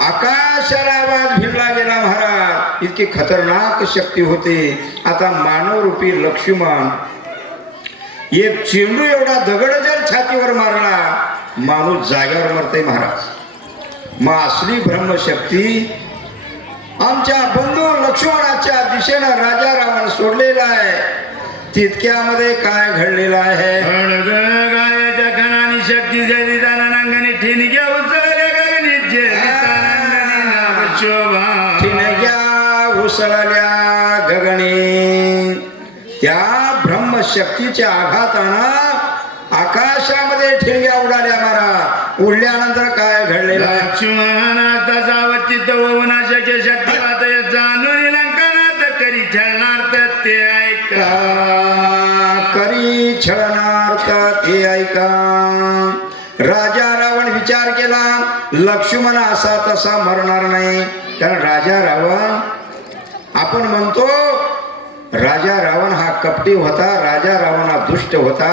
आकाशाला आवाज भिडला गेला महाराज इतकी खतरनाक शक्ती होती आता मानवरूपी लक्ष्मण एक चेंडू एवढा दगड जर छातीवर मारला माणूस जाग्यावर मरते महाराज मग असली ब्रह्मशक्ती आमच्या बंधू लक्ष्मणाच्या दिशेनं राजा रावण सोडलेला आहे तितक्यामध्ये काय घडलेलं आहे गायाच्या कणाने शक्ती जरी अंगणी ठिणग्या उचलल्या गगनी शोभा ठिणग्या उसळल्या गगनी त्या ब्रह्मशक्तीच्या आघातानं आकाशामध्ये ठिणग्या उडाल्या मारा उडल्यानंतर काय घडलेलं आहे लक्ष्मणाचा जावं चित्त होऊन शक्य शक्ती पाहत जाणून लंकनात करी छळणार ते ऐका करी छळणार्थ ते ऐका राजा रावण विचार केला लक्ष्मण असा तसा मरणार नाही कारण राजा रावण आपण म्हणतो राजा रावण हा कपटी होता राजा रावण हा दुष्ट होता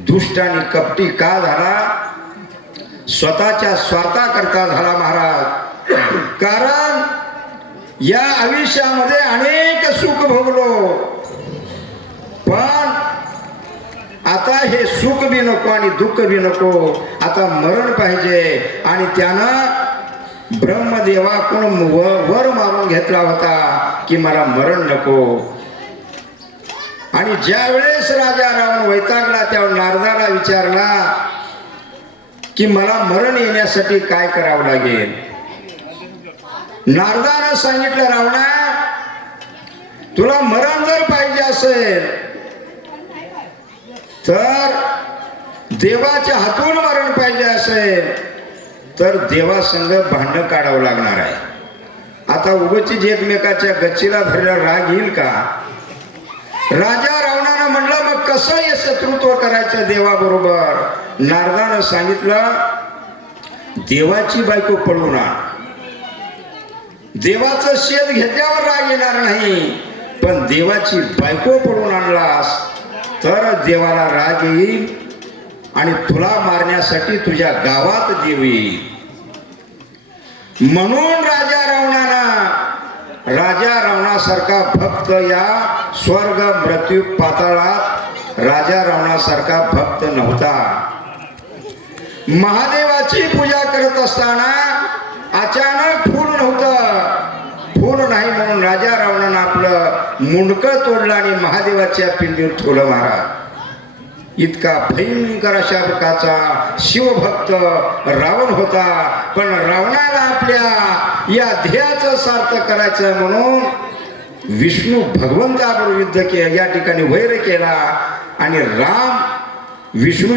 दुष्ट आणि कपटी का झाला स्वतःच्या स्वार्थाकरता झाला महाराज कारण या आयुष्यामध्ये अनेक सुख भोगलो पण आता हे सुख बी नको आणि दुःख बी नको आता मरण पाहिजे आणि त्यानं ब्रह्मदेवाकडून वर मारून घेतला होता की मला मरण नको आणि ज्या वेळेस राजा रावण वैतागला त्यावेळेस नारदाला विचारला की मला मरण येण्यासाठी काय करावं लागेल नारदानं सांगितलं रावणा तुला मरण जर पाहिजे असेल तर देवाच्या हातून मरण पाहिजे असेल तर देवासंग भांडण काढावं लागणार आहे आता उगचीच एकमेकाच्या गच्चीला धरला राग येईल का राजा रावणानं म्हणलं मग कसं हे शत्रुत्व करायचं देवाबरोबर नारदानं सांगितलं देवाची बायको पळू ना देवाचं शेत घेतल्यावर राग येणार नाही पण देवाची बायको पळून आणलास तर देवाला राग येईल आणि तुला मारण्यासाठी तुझ्या गावात देव येईल. म्हणून राजा रावणासारखा भक्त या स्वर्ग मृत्यू पाताळात राजा रावणासारखा भक्त नव्हता. महादेवाची पूजा करत असताना अचानक फूल नव्हतं. फूल नाही म्हणून राजा रावणानं आपलं मुंडकं तोडलं आणि महादेवाच्या पिंडीवर ठेवलं महाराज. इतका भयंकर अशा प्रकारचा शिवभक्त रावण होता. पण रावणाला आपल्या या ध्येयाचं सार्थ करायचं म्हणून विष्णू भगवंताबरोबर युद्ध केलं, या ठिकाणी वैर केला आणि विष्णू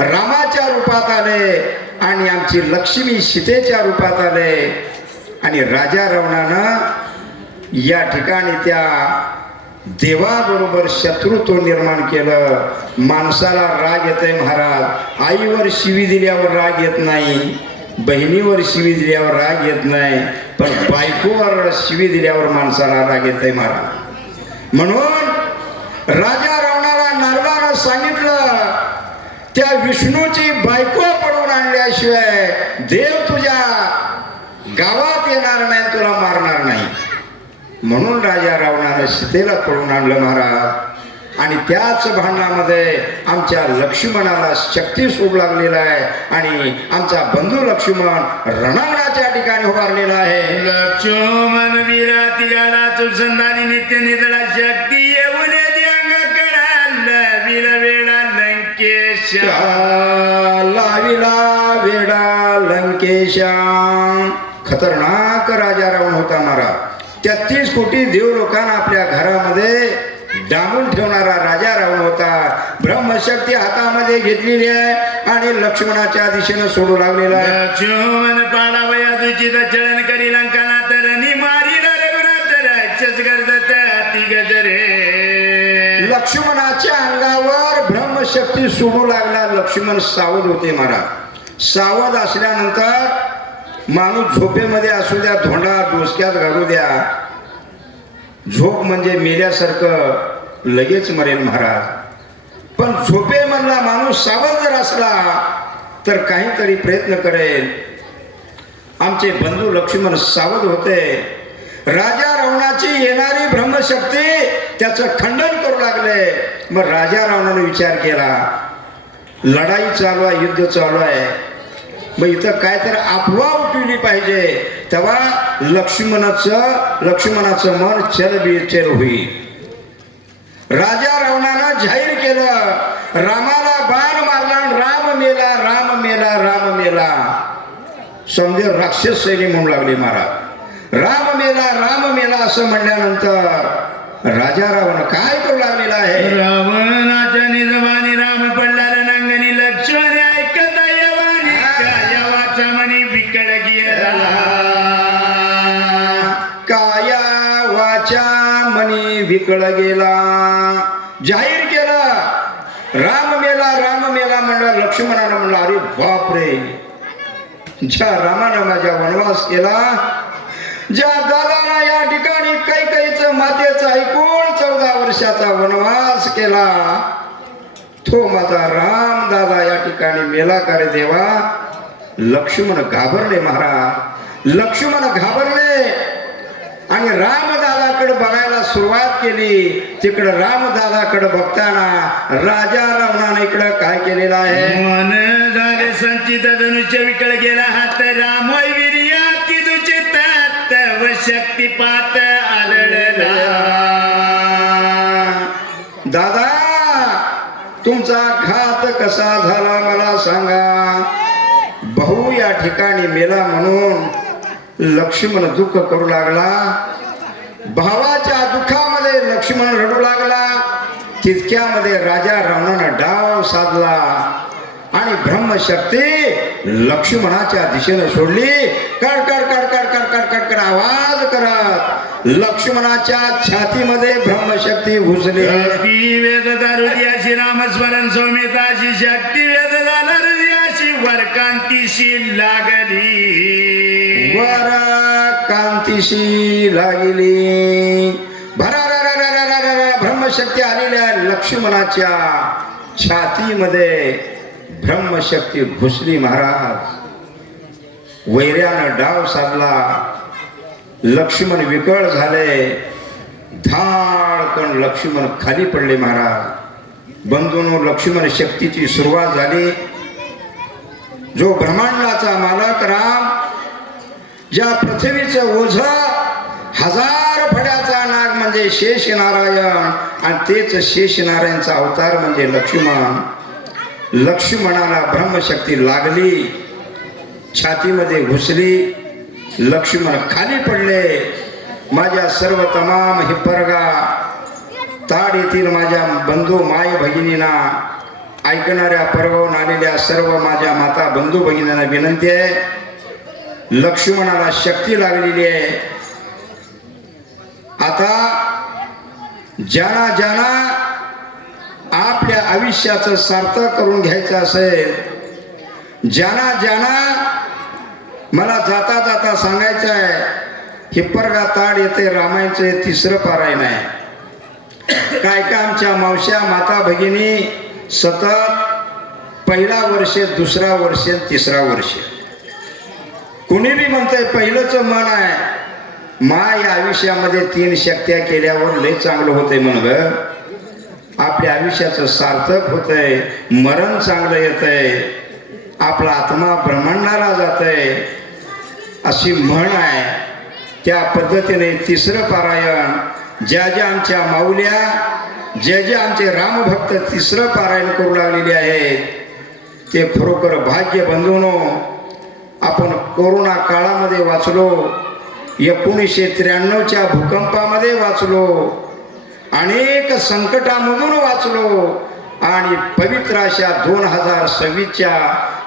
रामाच्या रूपात आले आणि आमची लक्ष्मी सीतेच्या रूपात आले. आणि राजा रावणानं या ठिकाणी त्या देवाबरोबर शत्रुत्व निर्माण केलं. माणसाला राग येतोय महाराज. आईवर शिवी दिल्यावर राग येत नाही, बहिणीवर शिवी दिल्यावर राग येत नाही, पण बायकोवर शिवी दिल्यावर माणसाला राग येतोय महाराज. म्हणून राजा रावणाला नारदानं सांगितलं त्या विष्णूची बायको पळून आणल्याशिवाय देव तुझ्या गावात येणार नाही, तुला मारणार नाही. म्हणून राजा रावणानं सीतेला पळून आणलं महाराज. आणि त्याच भांडणामध्ये आमच्या लक्ष्मणाला शक्ती सूड लागलेला आहे आणि आमचा बंधू लक्ष्मण रणांगणाच्या ठिकाणी उभारलेला आहे. लक्ष्मण विराती गाला तुझंदानी नित्य निधडा शक्ती येऊन वीर वेडा लंकेशा लाविला वेडा लंकेशा. खतरनाक राजा रावण होता महाराज. 33 कोटी देव लोकांना आपल्या घरामध्ये डांबून ठेवणारा राजा रावण होता. ब्रह्मशक्ती हातामध्ये घेतलेली आहे आणि लक्ष्मणाच्या दिशेनं सोडू लागलेला आहे. लक्ष्मण पाडावया तुझी चलन करी लंकाना तर मारीला रघुनाथ राक्षस गर्दत अति गजरे. लक्ष्मणाच्या अंगावर ब्रह्मशक्ती सोडू लागला. लक्ष्मण सावध होते महाराज. सावध असल्यानंतर माणूस झोपेमध्ये असू द्या, धोंडा डोसक्यात घालू द्या, झोप म्हणजे मेल्यासारखं लगेच मरेल महाराज. पण झोपेमधला माणूस सावध जर असला तर काहीतरी प्रयत्न करेल. आमचे बंधू लक्ष्मण सावध होते. राजा रावणाची येणारी ब्रह्मशक्ती त्याचं खंडन करू लागले. मग राजा रावणाने विचार केला, लढाई चालू आहे, युद्ध चालू आहे, मग इथं काय तर अफवा उठवली पाहिजे. तेव्हा लक्ष्मणाचं मन चलबिचल होईल. राजा रावणानं जाहीर केलं, रामाला बाण मारला, राम मेला, राम मेला, राम मेला. समजे राक्षस सैनी म्हणू लागले महाराज. राम मेला, राम मेला असं म्हणल्यानंतर राजा रावण काय करू लागलेला आहे. रावणाच्या निजवानी राम पडला रणांगणी. लक्ष्मण ऐकता येवानी काया वाचा म्हणी विकड गेला. काया वाचा म्हणी विकळ गेला. जाहीर केलं राम मेला, राम मेला म्हणलं. लक्ष्मणानं म्हणलं, अरे बापरे, ज्या रामानं माझ्या वनवास केला, ज्या दादाना या ठिकाणी कैकेयीचं मातेचं ऐकून 14 वर्षाचा वनवास केला, तो माझा राम दादा या ठिकाणी मेला का रे देवा. लक्ष्मण घाबरले महाराज. लक्ष्मण घाबरले आणि रामदादाकडे बघायला सुरुवात केली. तिकडे रामदादाकडे बघताना राजा रावणाने इकडे काय केलेलं आहे. मन झाले संचित धनुष्य विकळ गेला हात. रामोय वीर्या तुझे तत्व शक्तिपात आढळला. दादा, तुमचा घात कसा झाला मला सांगा. भाऊ या ठिकाणी मेला म्हणून लक्ष्मण दुःख करू लागला. भावाच्या दुःखामध्ये लक्ष्मण रडू लागला. तितक्यामध्ये राजा रावणानं डाव साधला आणि ब्रह्मशक्ती लक्ष्मणाच्या दिशेने सोडली. कड कड कड कड कड कड कड कड आवाज करत लक्ष्मणाच्या छातीमध्ये ब्रह्मशक्ती घुसली. वेद हृदयाशी रामस्मरण सौम्यताशी शक्ती वेद हृदयाशी वरकांतीशी लागली वर कांतीशी लागली. ब्रह्मशक्ती आलेल्या लक्ष्मणाच्या छातीमध्ये ब्रह्मशक्ती घुसली. महाराज वैर्यानं डाव साधला. लक्ष्मण विकळ झाले. धाडकन लक्ष्मण खाली पडले. महाराज बंधूंनो, लक्ष्मण शक्तीची सुरुवात झाली. जो ब्रह्मांडाचा मालक राम, ज्या पृथ्वीचं ओझ हजार फड्याचा नाग म्हणजे शेष नारायण, आणि तेच शेष नारायणचा अवतार म्हणजे लक्ष्मण. लक्ष्मणाला ब्रह्मशक्ती लागली, छातीमध्ये घुसली. लक्ष्मण खाली पडले. माझ्या सर्व तमाम हिप्परगा ताड येथील माझ्या बंधू माय भगिनींना, ऐकणाऱ्या परगावून आलेल्या सर्व माझ्या माता बंधू भगिनींना विनंती आहे, लक्ष्मणाला शक्ती लागलेली आहे. आता ज्यांना आपल्या आयुष्याचं सार्थक करून घ्यायचं असेल, ज्यांना मला जाता जाता सांगायचं आहे, हिप्परगा ताड येथे रामायणचं 3रं पारायण आहे. काय काय आमच्या मावश्या माता भगिनी सतत पहिला वर्ष, दुसरा वर्ष, तिसरा वर्ष, कुणी बी म्हणतंय पहिलंच मन आहे. या आयुष्यामध्ये 3 शक्त्या केल्यावर लय चांगलं होतंय म्हणलं. आपल्या आयुष्याचं सार्थक होतंय, मरण चांगलं येतंय, आपला आत्मा ब्रह्मांडाला जातंय, अशी म्हण आहे. त्या पद्धतीने 3रं पारायण ज्या आमच्या माऊल्या, जे आमचे रामभक्त 3रं पारायण करू लागलेले आहेत, ते खरोखर भाग्य. बंधूंनो, आपण कोरोना काळामध्ये वाचलो, 1993च्या भूकंपामध्ये वाचलो, अनेक संकटामधून वाचलो, आणि पवित्र अशा 2026च्या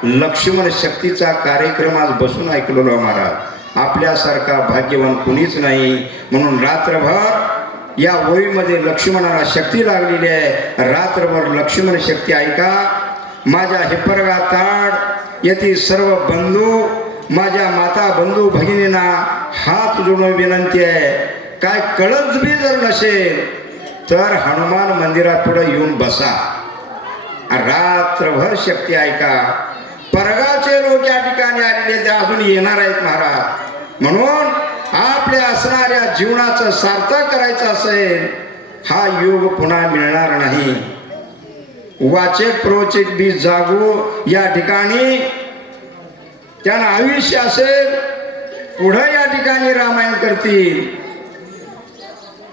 लक्ष्मण शक्तीचा कार्यक्रम आज बसून ऐकलो. महाराज आपल्यासारखा भाग्यवान कुणीच नाही. म्हणून रात्रभर या ओळीमध्ये लक्ष्मणाला शक्ती लागलेली आहे. रात्रभर लक्ष्मण शक्ती ऐका. माझ्या हिप्परगा ताड येथील सर्व बंधू, माझ्या माता बंधू भगिनींना हात जोडून विनंती आहे, काय कळत बी जर नसेल तर हनुमान मंदिरापुढे येऊन बसा. रात्रभर शक्ती ऐका. परगावचे लोक या ठिकाणी आलेले ते अजून येणार आहेत. महाराज म्हणून आपल्या असणाऱ्या जीवनाचं सार्थक करायचं असेल, हा योग पुन्हा मिळणार नाही. वाचक प्रोचक बी जागू या ठिकाणी त्यांना आयुष्य असेल, पुढे या ठिकाणी रामायण करतील,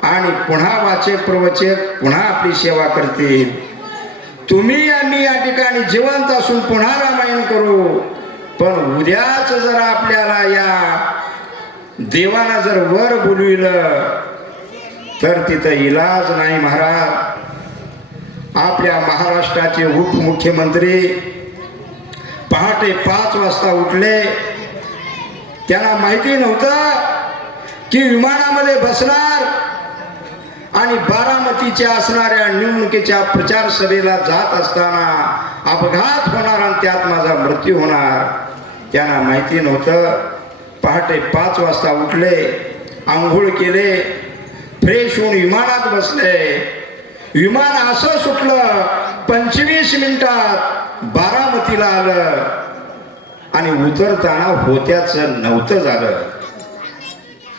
आणि पुन्हा वाचक प्रवचक पुन्हा आपली सेवा करतील. तुम्ही आम्ही या ठिकाणी जिवंत असून पुन्हा रामायण करू. पण उद्याच जर आपल्याला या देवाना जर वर बोलविलं तर तिथं इलाज नाही. महाराज आपल्या महाराष्ट्राचे उपमुख्यमंत्री पहाटे 5 वाजता उठले. त्यांना माहिती नव्हतं की विमानामध्ये बसणार आणि बारामतीच्या असणाऱ्या निवडणुकीच्या प्रचार सभेला जात असताना अपघात होणार आणि त्यात माझा मृत्यू होणार. त्यांना माहिती नव्हतं. पहाटे 5 वाजता उठले, आंघोळ केले, फ्रेश होऊन विमानात बसले. विमान असं सुटलं 25 मिनिटात बारामतीला आलं, आणि उतरताना होत्याचं नव्हतं झालं.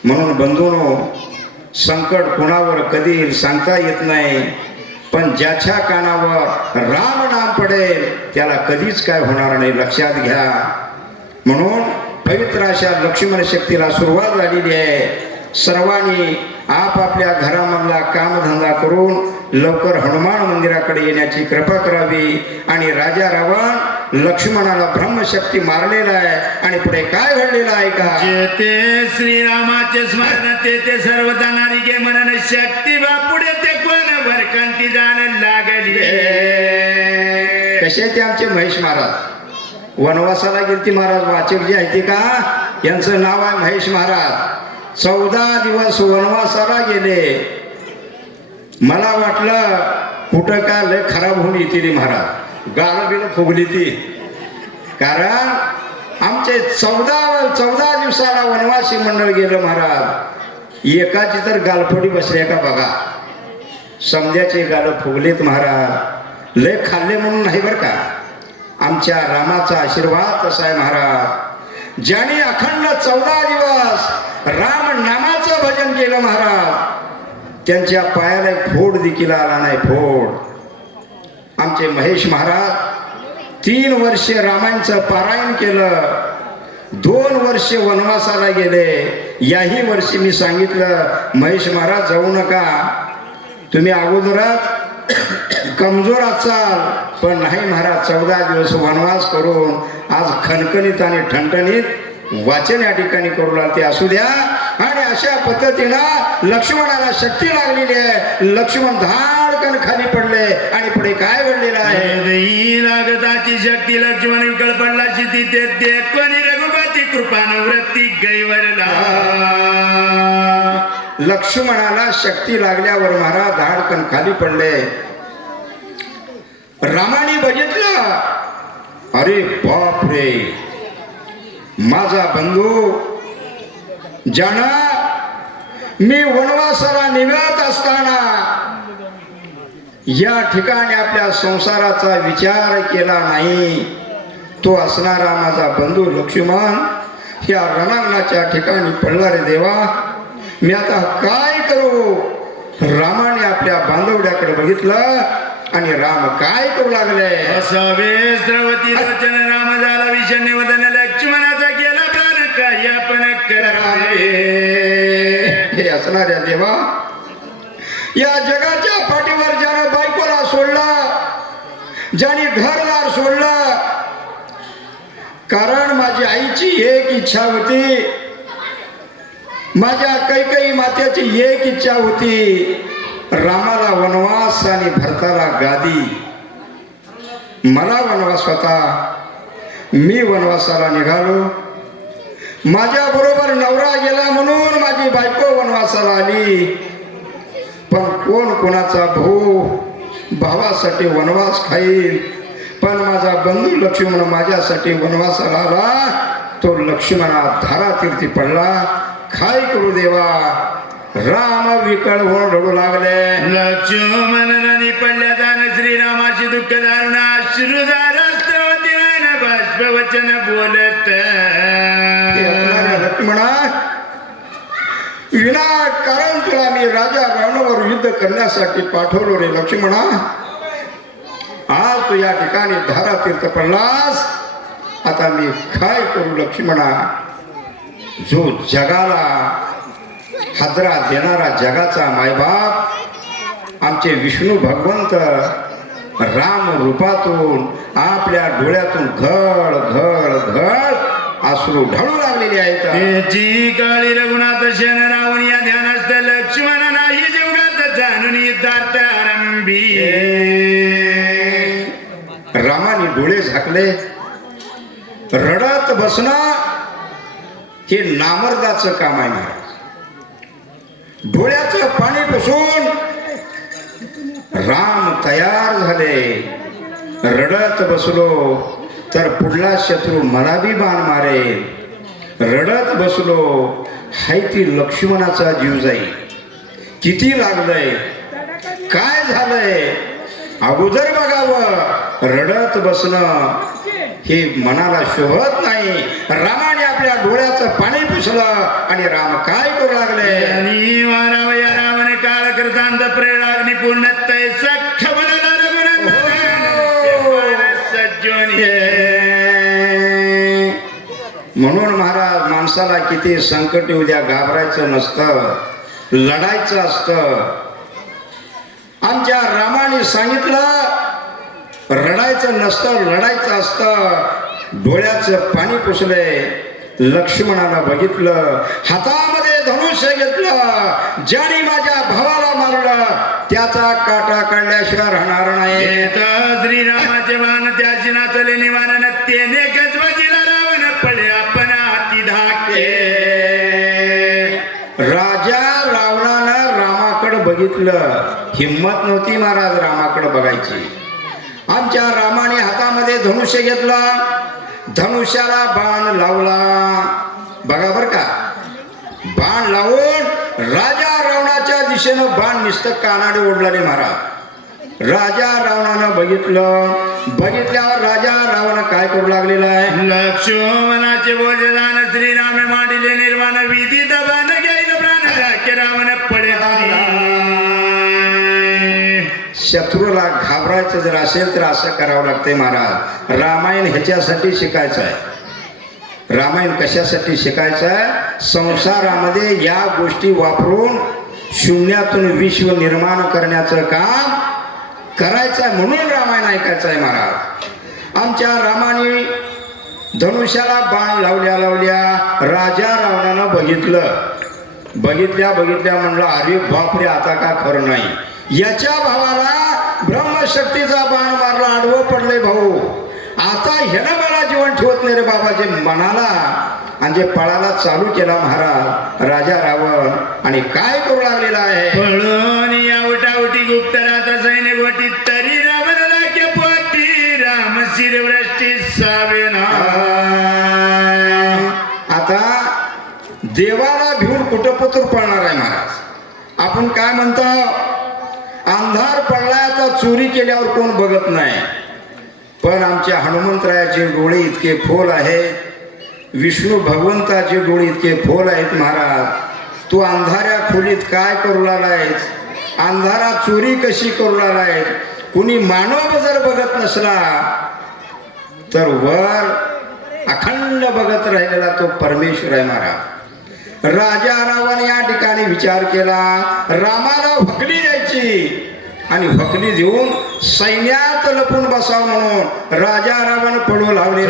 म्हणून बंधूंनो, संकट कुणावर कधी येईल सांगता येत नाही, पण ज्याच्या कानावर राम नाम पडेल त्याला कधीच काय होणार नाही, लक्षात घ्या. म्हणून पवित्र अशा लक्ष्मण शक्तीला सुरुवात झालेली आहे. सर्वांनी आपापल्या घरामधला कामधंदा करून लवकर हनुमान मंदिराकडे येण्याची कृपा करावी. आणि राजा रावण लक्ष्मणाला ब्रह्मशक्ती मारलेला आहे, आणि पुढे काय घडलेलं आहे का? जेते श्रीरामाचे स्मरण तेथे सर्व जाणारी गे म्हणून शक्ती बापुढे ते कोण वरकांती जाण लागली. कसे ते आमचे महेश महाराज वनवासाला गेलती. महाराज वाचक जे आहे का, यांचं नाव आहे महेश महाराज. 14 दिवस वनवासाला गेले. मला वाटलं कुठं काय लय खराब होऊन येतील महाराज, गाणं बिणं फुगली ती. कारण आमचे 14 दिवसाला वनवासी मंडळ गेलं महाराज. एकाची तर गालफोडी बसली का बघा, समध्याचे गाल फुगलेत महाराज. लय खाल्ले म्हणून नाही बरं का, आमच्या रामाचा आशीर्वाद तसा आहे महाराज. ज्याने अखंड 14 दिवस राम नामाचं भजन केलं महाराज, त्यांच्या पायाला एक फोड देखील आला नाही, फोड. आमचे महेश महाराज 3 वर्षे रामायणचं पारायण केलं, 2 वर्षे वनवासाला गेले. याही वर्षी मी सांगितलं महेश महाराज जाऊ नका, तुम्ही अगोदरच कमजोर असाल. पण नाही महाराज, 14 दिवस वनवास करून आज खणखणीत आणि ठणठणीत वाचन या ठिकाणी करू लागते. असू द्या. आणि अशा पद्धतीनं लक्ष्मणाला शक्ती लागलेली आहे. लक्ष्मण धाडकन खाली पडले आणि पुढे काय घडलेलं आहे, लागताची शक्ती लक्ष्मण विकळ पडला शिती ते कोणी रघुपती कृपानवृत्ती गैवरला. लक्ष्मणाला शक्ती लागल्यावर महाराज धाडकन खाली पडले. रामाने बघितलं, अरे बाप रे, माझा बंधू ज्यानं मी वनवासाला निघत असताना या ठिकाणी आपल्या संसाराचा विचार केला नाही, तो असणारा माझा बंधू लक्ष्मण या रणांगणाच्या ठिकाणी पडला रे देवा. मी आता काय करू. रामाने आपल्या बांधवड्याकडे बघितलं आणि राम काय करू लागले, असावे द्रवती रचन राम झाला विषण्य वदन लक्ष्मणाचा केला प्राण काय आपण करावे. हे असणाऱ्या देवा, या जगाच्या पाठीवर ज्यानं बायकोला सोडलं, ज्याने घरदार सोडलं, कारण माझी आईची एक इच्छा होती, माझ्या कैकेयी मात्याची एक इच्छा होती, रामाला वनवास आणि भरताला गादी. मला वनवास होता, मी वनवासाला निघालो. माझ्या बरोबर नवरा गेला म्हणून माझी बायको वनवासाला आली. पण कोण कोणाचा भाऊ भावासाठी वनवास खाईल. पण माझा बंधू लक्ष्मण माझ्यासाठी वनवासाला आला. तो लक्ष्मणा धारातीर्थी पडला. काय करू देवा. राम विकळ होऊन रडू लागले. लक्ष्मणाने पडल्या जाण श्रीरामाची दुःख दारुण अश्रुधार बाष्पवचन बोलत. लक्ष्मणा, विनाकारण तुला मी राजा रावणावर युद्ध करण्यासाठी पाठवलो रे लक्ष्मणा. आज तू या ठिकाणी धारातीर्थ पडलास. आता मी काय करू लक्ष्मणा. जो जगाला हादरा देणारा जगाचा मायबाप आमचे विष्णू भगवंत राम रूपातून आपल्या डोळ्यातून घळ घळ घळ अश्रू ढळू लागलेली आहेत. त्याची काळी रघुनाथ शेन रावण या ध्यानास्त लक्ष्मण नाही जीवनात जाणून येतात आरंभी. रामाने डोळे झाकले. रडत बसणं हे नामर्दाचं काम आहे महाराज. डोळ्याचं पाणी पुसून राम तयार झाले. रडत बसलो तर पुढला शत्रू मला बी बाण मारेल. रडत बसलो हाय ती लक्ष्मणाचा जीव जाईल. किती लागलंय, काय झालंय अगोदर बघावं. रडत बसणं हे मनाला शोभत नाही. रामाने आपल्या डोळ्याचं पाणी पुसलं आणि राम काय करू लागले. आणि माराव या रावण काळ करतांत प्रेराग्नी पूर्ण तैसा खबरला म्हणून महाराज माणसाला किती संकट येऊ द्या घाबरायचं नसतं, लढायचं असतं. आमच्या रामाने सांगितलं रडायचं नसतं, लढायचं असतं. डोळ्याचं पाणी पुसले. लक्ष्मणाला बघितलं, हातामध्ये धनुष्य घेतलं. ज्याने माझ्या भावाला मारलं त्याचा काटा काढल्याशिवाय राहणार नाही. श्रीरामाचे मान त्याची नाचले निवारण तेने गजबाजीला रावण पडे आपण हाती धाके. राजा रावणानं रामाकडे बघितलं. हिम्मत नव्हती महाराज रामाकडे बघायची. आमच्या रामाने हातामध्ये धनुष्य घेतला धनुष्याला बाण लावला. बघा बर का, बाण लावून राजा रावणाच्या दिशेनं बाण नुसतं कानाडे ओढलाले महाराज. राजा रावणानं बघितल्यावर राजा रावण काय करू लागलेला आहे. लक्ष्मणाचे बोलदान श्रीराम मांडिले निर्वाण विधी दबान घ्यायला प्राण राखे रावण पडे. शत्रूला घाबरायचं जर असेल तर असं करावं लागतंय महाराज. रामायण ह्याच्यासाठी शिकायचं आहे. रामायण कशासाठी शिकायचं आहे. संसारामध्ये या गोष्टी वापरून शून्यातून विश्व निर्माण करण्याचं काम करायचं आहे, म्हणून रामायण ऐकायचं आहे महाराज. आमच्या रामाने धनुष्याला बाण लावल्या राजा रावणानं बघितल्या म्हणलं अरे बापरे, आता का खरं नाही. याच्या भावाला ब्रह्मशक्तीचा बाण मारला, आडवं पडले भाऊ. आता ह्यानं मला जीवन ठेवत नाही रे बाबा. जे मनाला आणि जे पळाला चालू केला महाराज राजा रावण, आणि काय करू लागलेला आहे. पळून या उठाउटी गुप्तरात सैन्य गोटी तरी रावण लागे पोटी राम शिरवृष्टी सावेना. आता देवाला भिवून कुटपुत्र पळणार आहे महाराज. आपण काय म्हणतो, अंधार पडलाय तर चोरी केल्यावर कोण बघत नाही. पण आमच्या हनुमंतरायाचे डोळे इतके खोल आहेत, विष्णू भगवंताचे डोळे इतके खोल आहेत महाराज. तू अंधाऱ्या खोलीत काय करू लागलायस, अंधारात चोरी कशी करू लागलायस. कुणी मानव जर बघत नसला तर वर अखंड बघत राहिलेला तो परमेश्वर आहे महाराज. राजा रावण या ठिकाणी विचार केला, रामाला हकली द्यायची आणि हकली देऊन सैन्यात लपून बसावं म्हणून राजा रावण पळू लागले.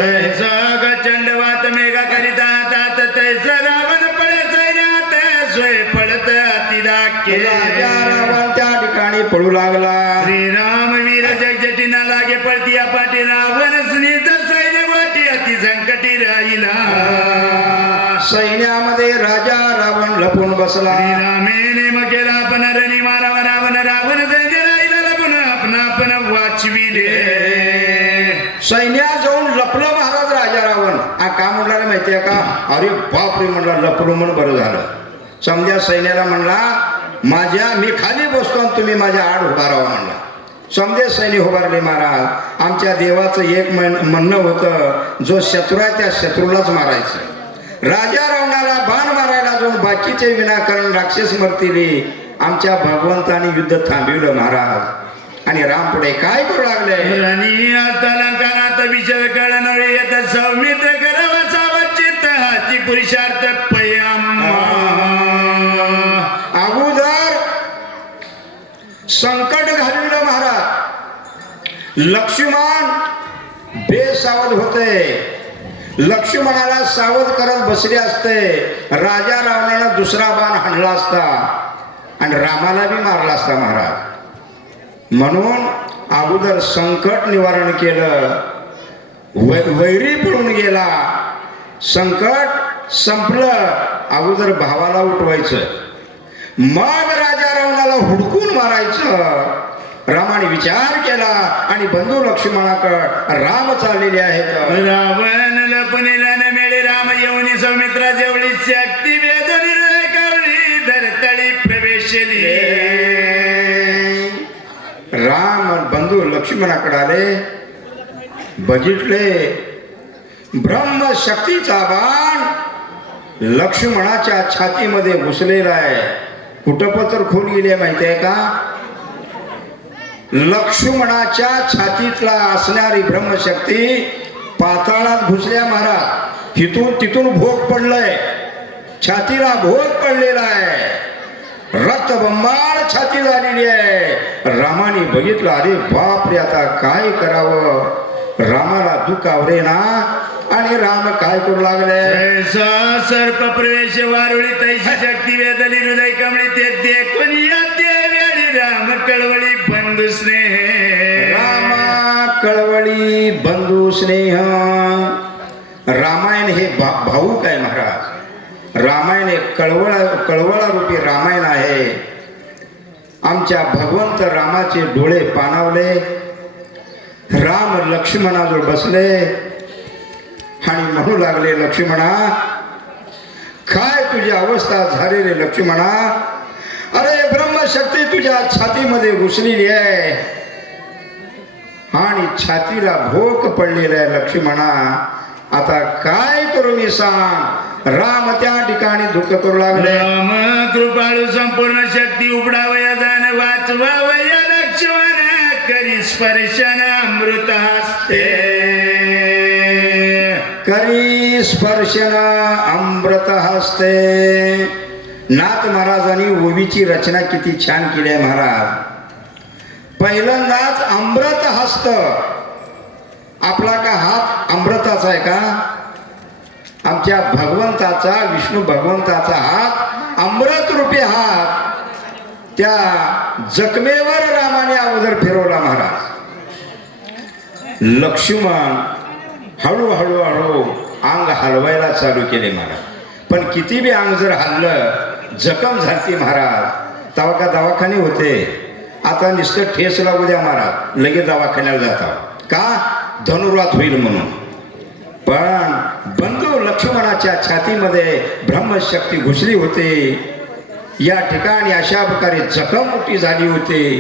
चंडवात मेघा करिता तात तैसा रावण पळे सैन्यात सोय पडत अतिदाके. राजा रावण त्या ठिकाणी पळू लागला. श्रीराम वीर जगजटीना लागे पळती पाठी रावण स्नित सैन्य वाटी अति संकटी राहिला. सैन्यामध्ये राजा रावण लपून बसला. रामेने मग केला आपण रणी मारावा रावण रावण सैन्य राहिला लपून आपण वाचविले. सैन्यात जाऊन लपलं महाराज राजा रावण. का म्हणला माहितीये का, अरे बापरे म्हणला, लपलो म्हणून बरं झालं. समजा सैन्याला म्हणला मी खाली बसतो आणि तुम्ही माझ्या आड उभा राहा म्हणला. समजे सैन्य उभारले महाराज. आमच्या देवाचं एक म्हणणं होतं, जो शत्रू आहे त्या शत्रूलाच मारायचं. राजा रावणाला बाण मारायला जाऊन बाकीचे विनाकारण राक्षस मरतील. आमच्या भगवंताने युद्ध थांबविलं महाराज. आणि राम पुढे काय करू लागले. अलंकारात विचार कळणवे येत सौमित्र करावा सावचित हाती पुरुषार्थ पयाम. अगोदर संकट घालविलं महाराज. लक्ष्मण बेसावध होते. लक्ष्मणाला सावध करत बसले असते, राजा रावणानं दुसरा बाण हाणला असता आणि रामाला बी मारला असता महाराज. म्हणून अगोदर संकट निवारण केलं. वैरी पळून गेला, संकट संपलं. अगोदर भावाला उठवायचं, मग राजा रावणाला हुडकून मारायचं. रामाने विचार केला आणि बंधू लक्ष्मणाकडे राम चाललेले आहेत. रावण लपणीला न मिळे राम येऊनी सौमित्रा जेवढी शक्ती वेदनी कवळी धरतळी प्रवेशली. राम बंधू लक्ष्मणाकडे आले, बघितले ब्रह्मशक्तीचा बाण लक्ष्मणाच्या छातीमध्ये घुसलेला आहे. कुटपत्र खोल गेले माहिती आहे का. लक्ष्मणाच्या छातीतला असणारी ब्रह्मशक्ती पाताळात घुसल्या महाराज. तिथून भोग पडलंय, छातीला भोग पडलेला आहे. रक्तबंबाळ छाती झालेली आहे. रामाने बघितलं, अरे बापरे आता काय करावं. रामाला दुःख आवरेना आणि राम काय करू लागले. सर्प प्रवेश वारुळी तैशी शक्ती वेदली हृदय कमळी ते देखून वेळी राम कळवळी बंधू स्नेह. रामा कळवळी बंधू स्नेह. रामायण हे भाऊक आहे महाराज. रामायण हे कळवळा रूपी रामायण आहे. आमच्या भगवंत रामाचे डोळे पाणावले. राम लक्ष्मणाजवळ बसले. आणि म्हणू लागले, लक्ष्मणा काय तुझी अवस्था झाली रे लक्ष्मणा. अरे ब्रह्मशक्ती तुझ्या छातीमध्ये घुसलेली आहे आणि छातीला भोक पडलेला आहे लक्ष्मणा. आता काय करू मी सांग. राम त्या ठिकाणी दुःख करू लागले. राम कृपाळू संपूर्ण शक्ती उपडावया जाण वाचवावया लक्ष्मण करी स्पर्शन अमृत हस्ते. करी स्पर्शन अमृत हस्ते. नाथ महाराजांनी ओवीची रचना किती छान केली आहे महाराज. पहिल्यांदाच अमृत हस्त. आपला का हात अमृताचा आहे का. आमच्या भगवंताचा विष्णू भगवंताचा हात अमृत रूपी हात त्या जखमेवर रामाने अगोदर फिरवला महाराज. लक्ष्मण हळूहळू हळू अंग हलवायला चालू केले महाराज. पण किती बी अंग जर हल्लं जखम झाली महाराज. तेव्हा का दवाखाने होते. आता नुसतं ठेस लागू द्या महाराज लगेच दवाखान्याला जाता का धनुर्वात होईल म्हणून. पण बंधू लक्ष्मणाच्या छातीमध्ये ब्रह्मशक्ती घुसली होती. या ठिकाणी अशा प्रकारे जखम मोठी झाली होती.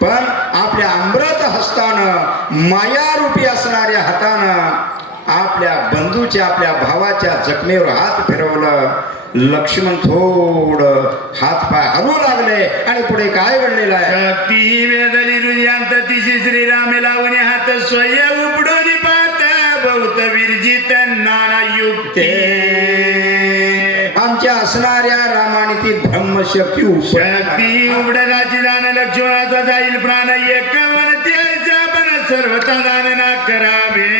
पण आपल्या अमृत हस्तानं मायारूपी असणाऱ्या हातानं आपल्या बंधूच्या आपल्या भावाच्या जखमेवर हात फिरवलं. लक्ष्मण थोडं हात पाय हलू लागले आणि पुढे काय घडलेलं आहे. शक्ती वेदली हृदयांत तिशी श्रीरामे लावणे हात स्वय उपडून पाहत बहुत विरजित नाना युक्ते. आमच्या असणाऱ्या रामाने ती ब्रह्मशक्ती शक्ती उघडराची दान लक्ष्मणाचा जाईल प्राण एक पण सर्वता दान ना करावे.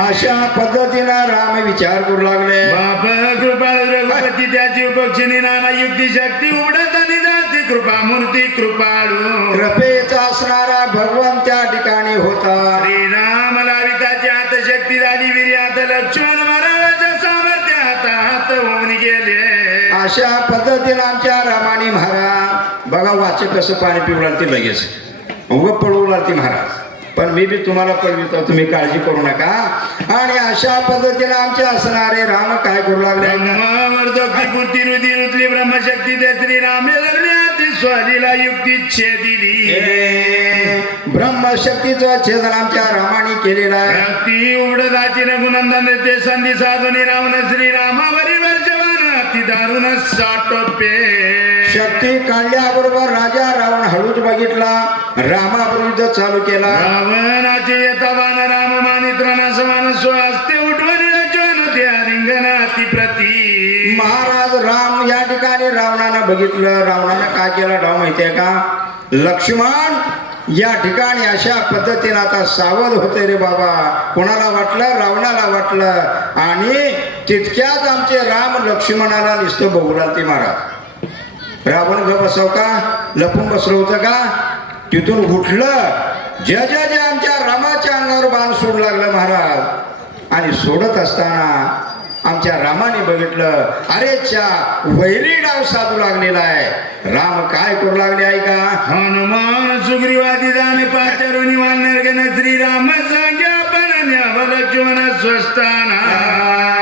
अशा पद्धतीनं राम विचार करू लागले. बाप कृपा रघुपती त्याची उपक्षिणी नाना युक्ती शक्ती उघडत आणि जाती कृपा मूर्ती कृपाळू. कृपेचा असणारा भगवान त्या ठिकाणी होता. श्रीराम लाविताची हात शक्ती झाली वीर्यात लक्ष्मण महाराजाच्या सामर्थ्यात हात होऊन गेले. अशा पद्धतीनं आमच्या रामाने महाराज बघा वाचक कसं पाणी पिवळाल ते लगेच उग पळवू लागते महाराज. पण मी बी तुम्हाला पळवितो तुम्ही काळजी करू नका. आणि अशा पद्धतीने आमचे असणारे राम काय करू लागले. पूर्ती रुधी रुतली ब्रह्मशक्ती दे श्रीरामे स्वालीला युक्ती दिली. ब्रह्मशक्तीचं छेदन आमच्या रामाने केलेला आहे. शक्ती उघडदाची रघुनंदन ते संधी साधून रावण श्रीरामावरी वर्षवान ती दारुण साटोपे. शक्ती काढल्याबरोबर राजा रावण हळूच बघितला रामाविरुद्ध चालू केला. रावणाचे येतावान राम मानित समान स्वास्ते उठवली लक्ष्मण त्या रिंगणाती प्रती. महाराज राम या ठिकाणी रावणानं बघितलं. रावणानं काय केलं डाव माहितीये का. लक्ष्मण या ठिकाणी अशा पद्धतीने आता सावध होते रे बाबा. कोणाला वाटलं रावणाला वाटलं आणि तितक्यात आमचे राम लक्ष्मणाला नुसतं बघू लागते महाराज. रावण ग बसव का लपून बसलं होतं का. तिथून उठलं ज्या ज्या ज्या आमच्या रामाच्या अंगावर बाण सोडू लागलं महाराज. आणि सोडत असताना आमच्या रामाने बघितलं अरे च्या वैरी डाव साधू लागलेला आहे. राम काय करू लागले ऐका. हनुमान सुग्रीवादी जाणे पाचारुनी वानर श्रीराम सांग्या पण लक्ष्मण स्वस्थाना.